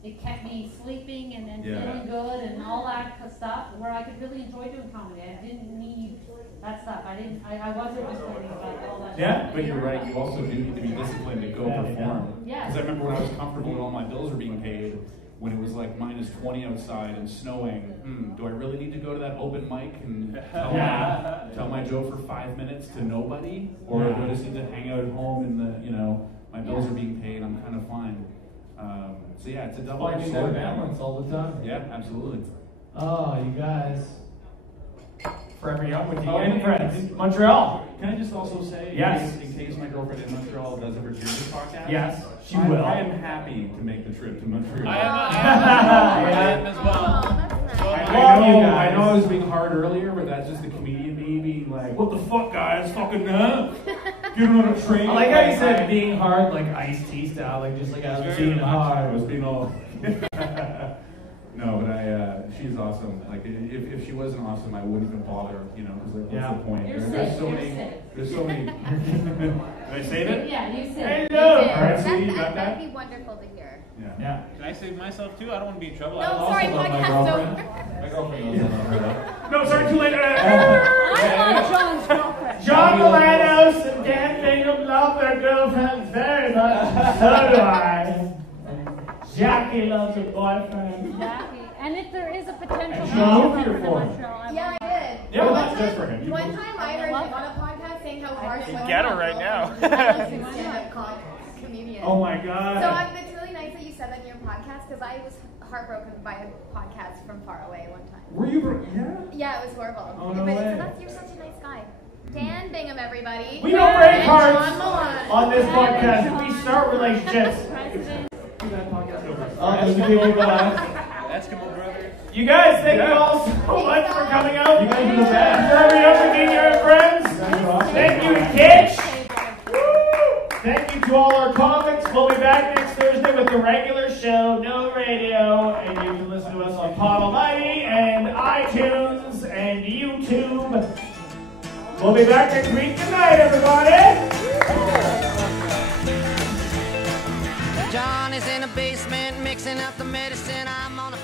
it kept me sleeping and feeling good and all that stuff where I could really enjoy doing comedy. I didn't need that stuff. I wasn't just worrying about all that. Yeah, stuff. but you're right. You also do need to be disciplined to go perform. Yeah. Because I remember when I was comfortable and all my bills were being paid, when it was like -20 outside and snowing, do I really need to go to that open mic and tell my joke for 5 minutes to nobody? Or do I just need to hang out at home and my bills are being paid, I'm kind of fine. It's a double-edged sword. Balance all the time. Yeah, absolutely. Oh, you guys. Forever young with you and friends. Montreal. Can I just also say, in case my girlfriend in Montreal does ever hear this podcast, yes, she will. I am happy to make the trip to Montreal. I am as well. I know I was being hard earlier, but that's just the comedian me being like, what the fuck, guys? Fucking get on a train. I like how you said being hard, like iced tea style, just like I was being hard. I was being all... No, but she's awesome. Like, if she wasn't awesome, I wouldn't even bother, because what's the point? There's so many. Did I save it? Yeah, you said it. Hello. All right, sweetie, you got that? That'd be wonderful to hear. Yeah. Can I save myself too? I don't want to be in trouble. No, sorry, podcast over. My girlfriend knows I'm not right. No, sorry, too late. I love John's girlfriend. Jon Malanos and Dan Bingham love their girlfriends very much. So do I. Jackie loves her boyfriend. Jackie. And if there is a potential Yeah, I did. Yeah, well, that's just for him. One time I heard him on a podcast saying how hard he was. Get her right now. Stand-up comedian. Oh my God. So it's really nice that you said that in your podcast because I was heartbroken by a podcast from far away one time. Were you broken? Yeah, it was horrible. Oh, no but way. you're such a nice guy. Dan Bingham, everybody. We don't break hearts Jon Malanos. on this podcast. We start relationships. Eskimo brothers. You guys, thank you all so much for coming out. You guys are the best. Forever young with your friends. Thank you to Kitch. Thank you to all our comics. We'll be back next Thursday. with the regular show, no radio, and you can listen to us on Pod Almighty and iTunes and YouTube. We'll be back next week. Good night, everybody. John is in the basement mixing up the medicine. I'm on a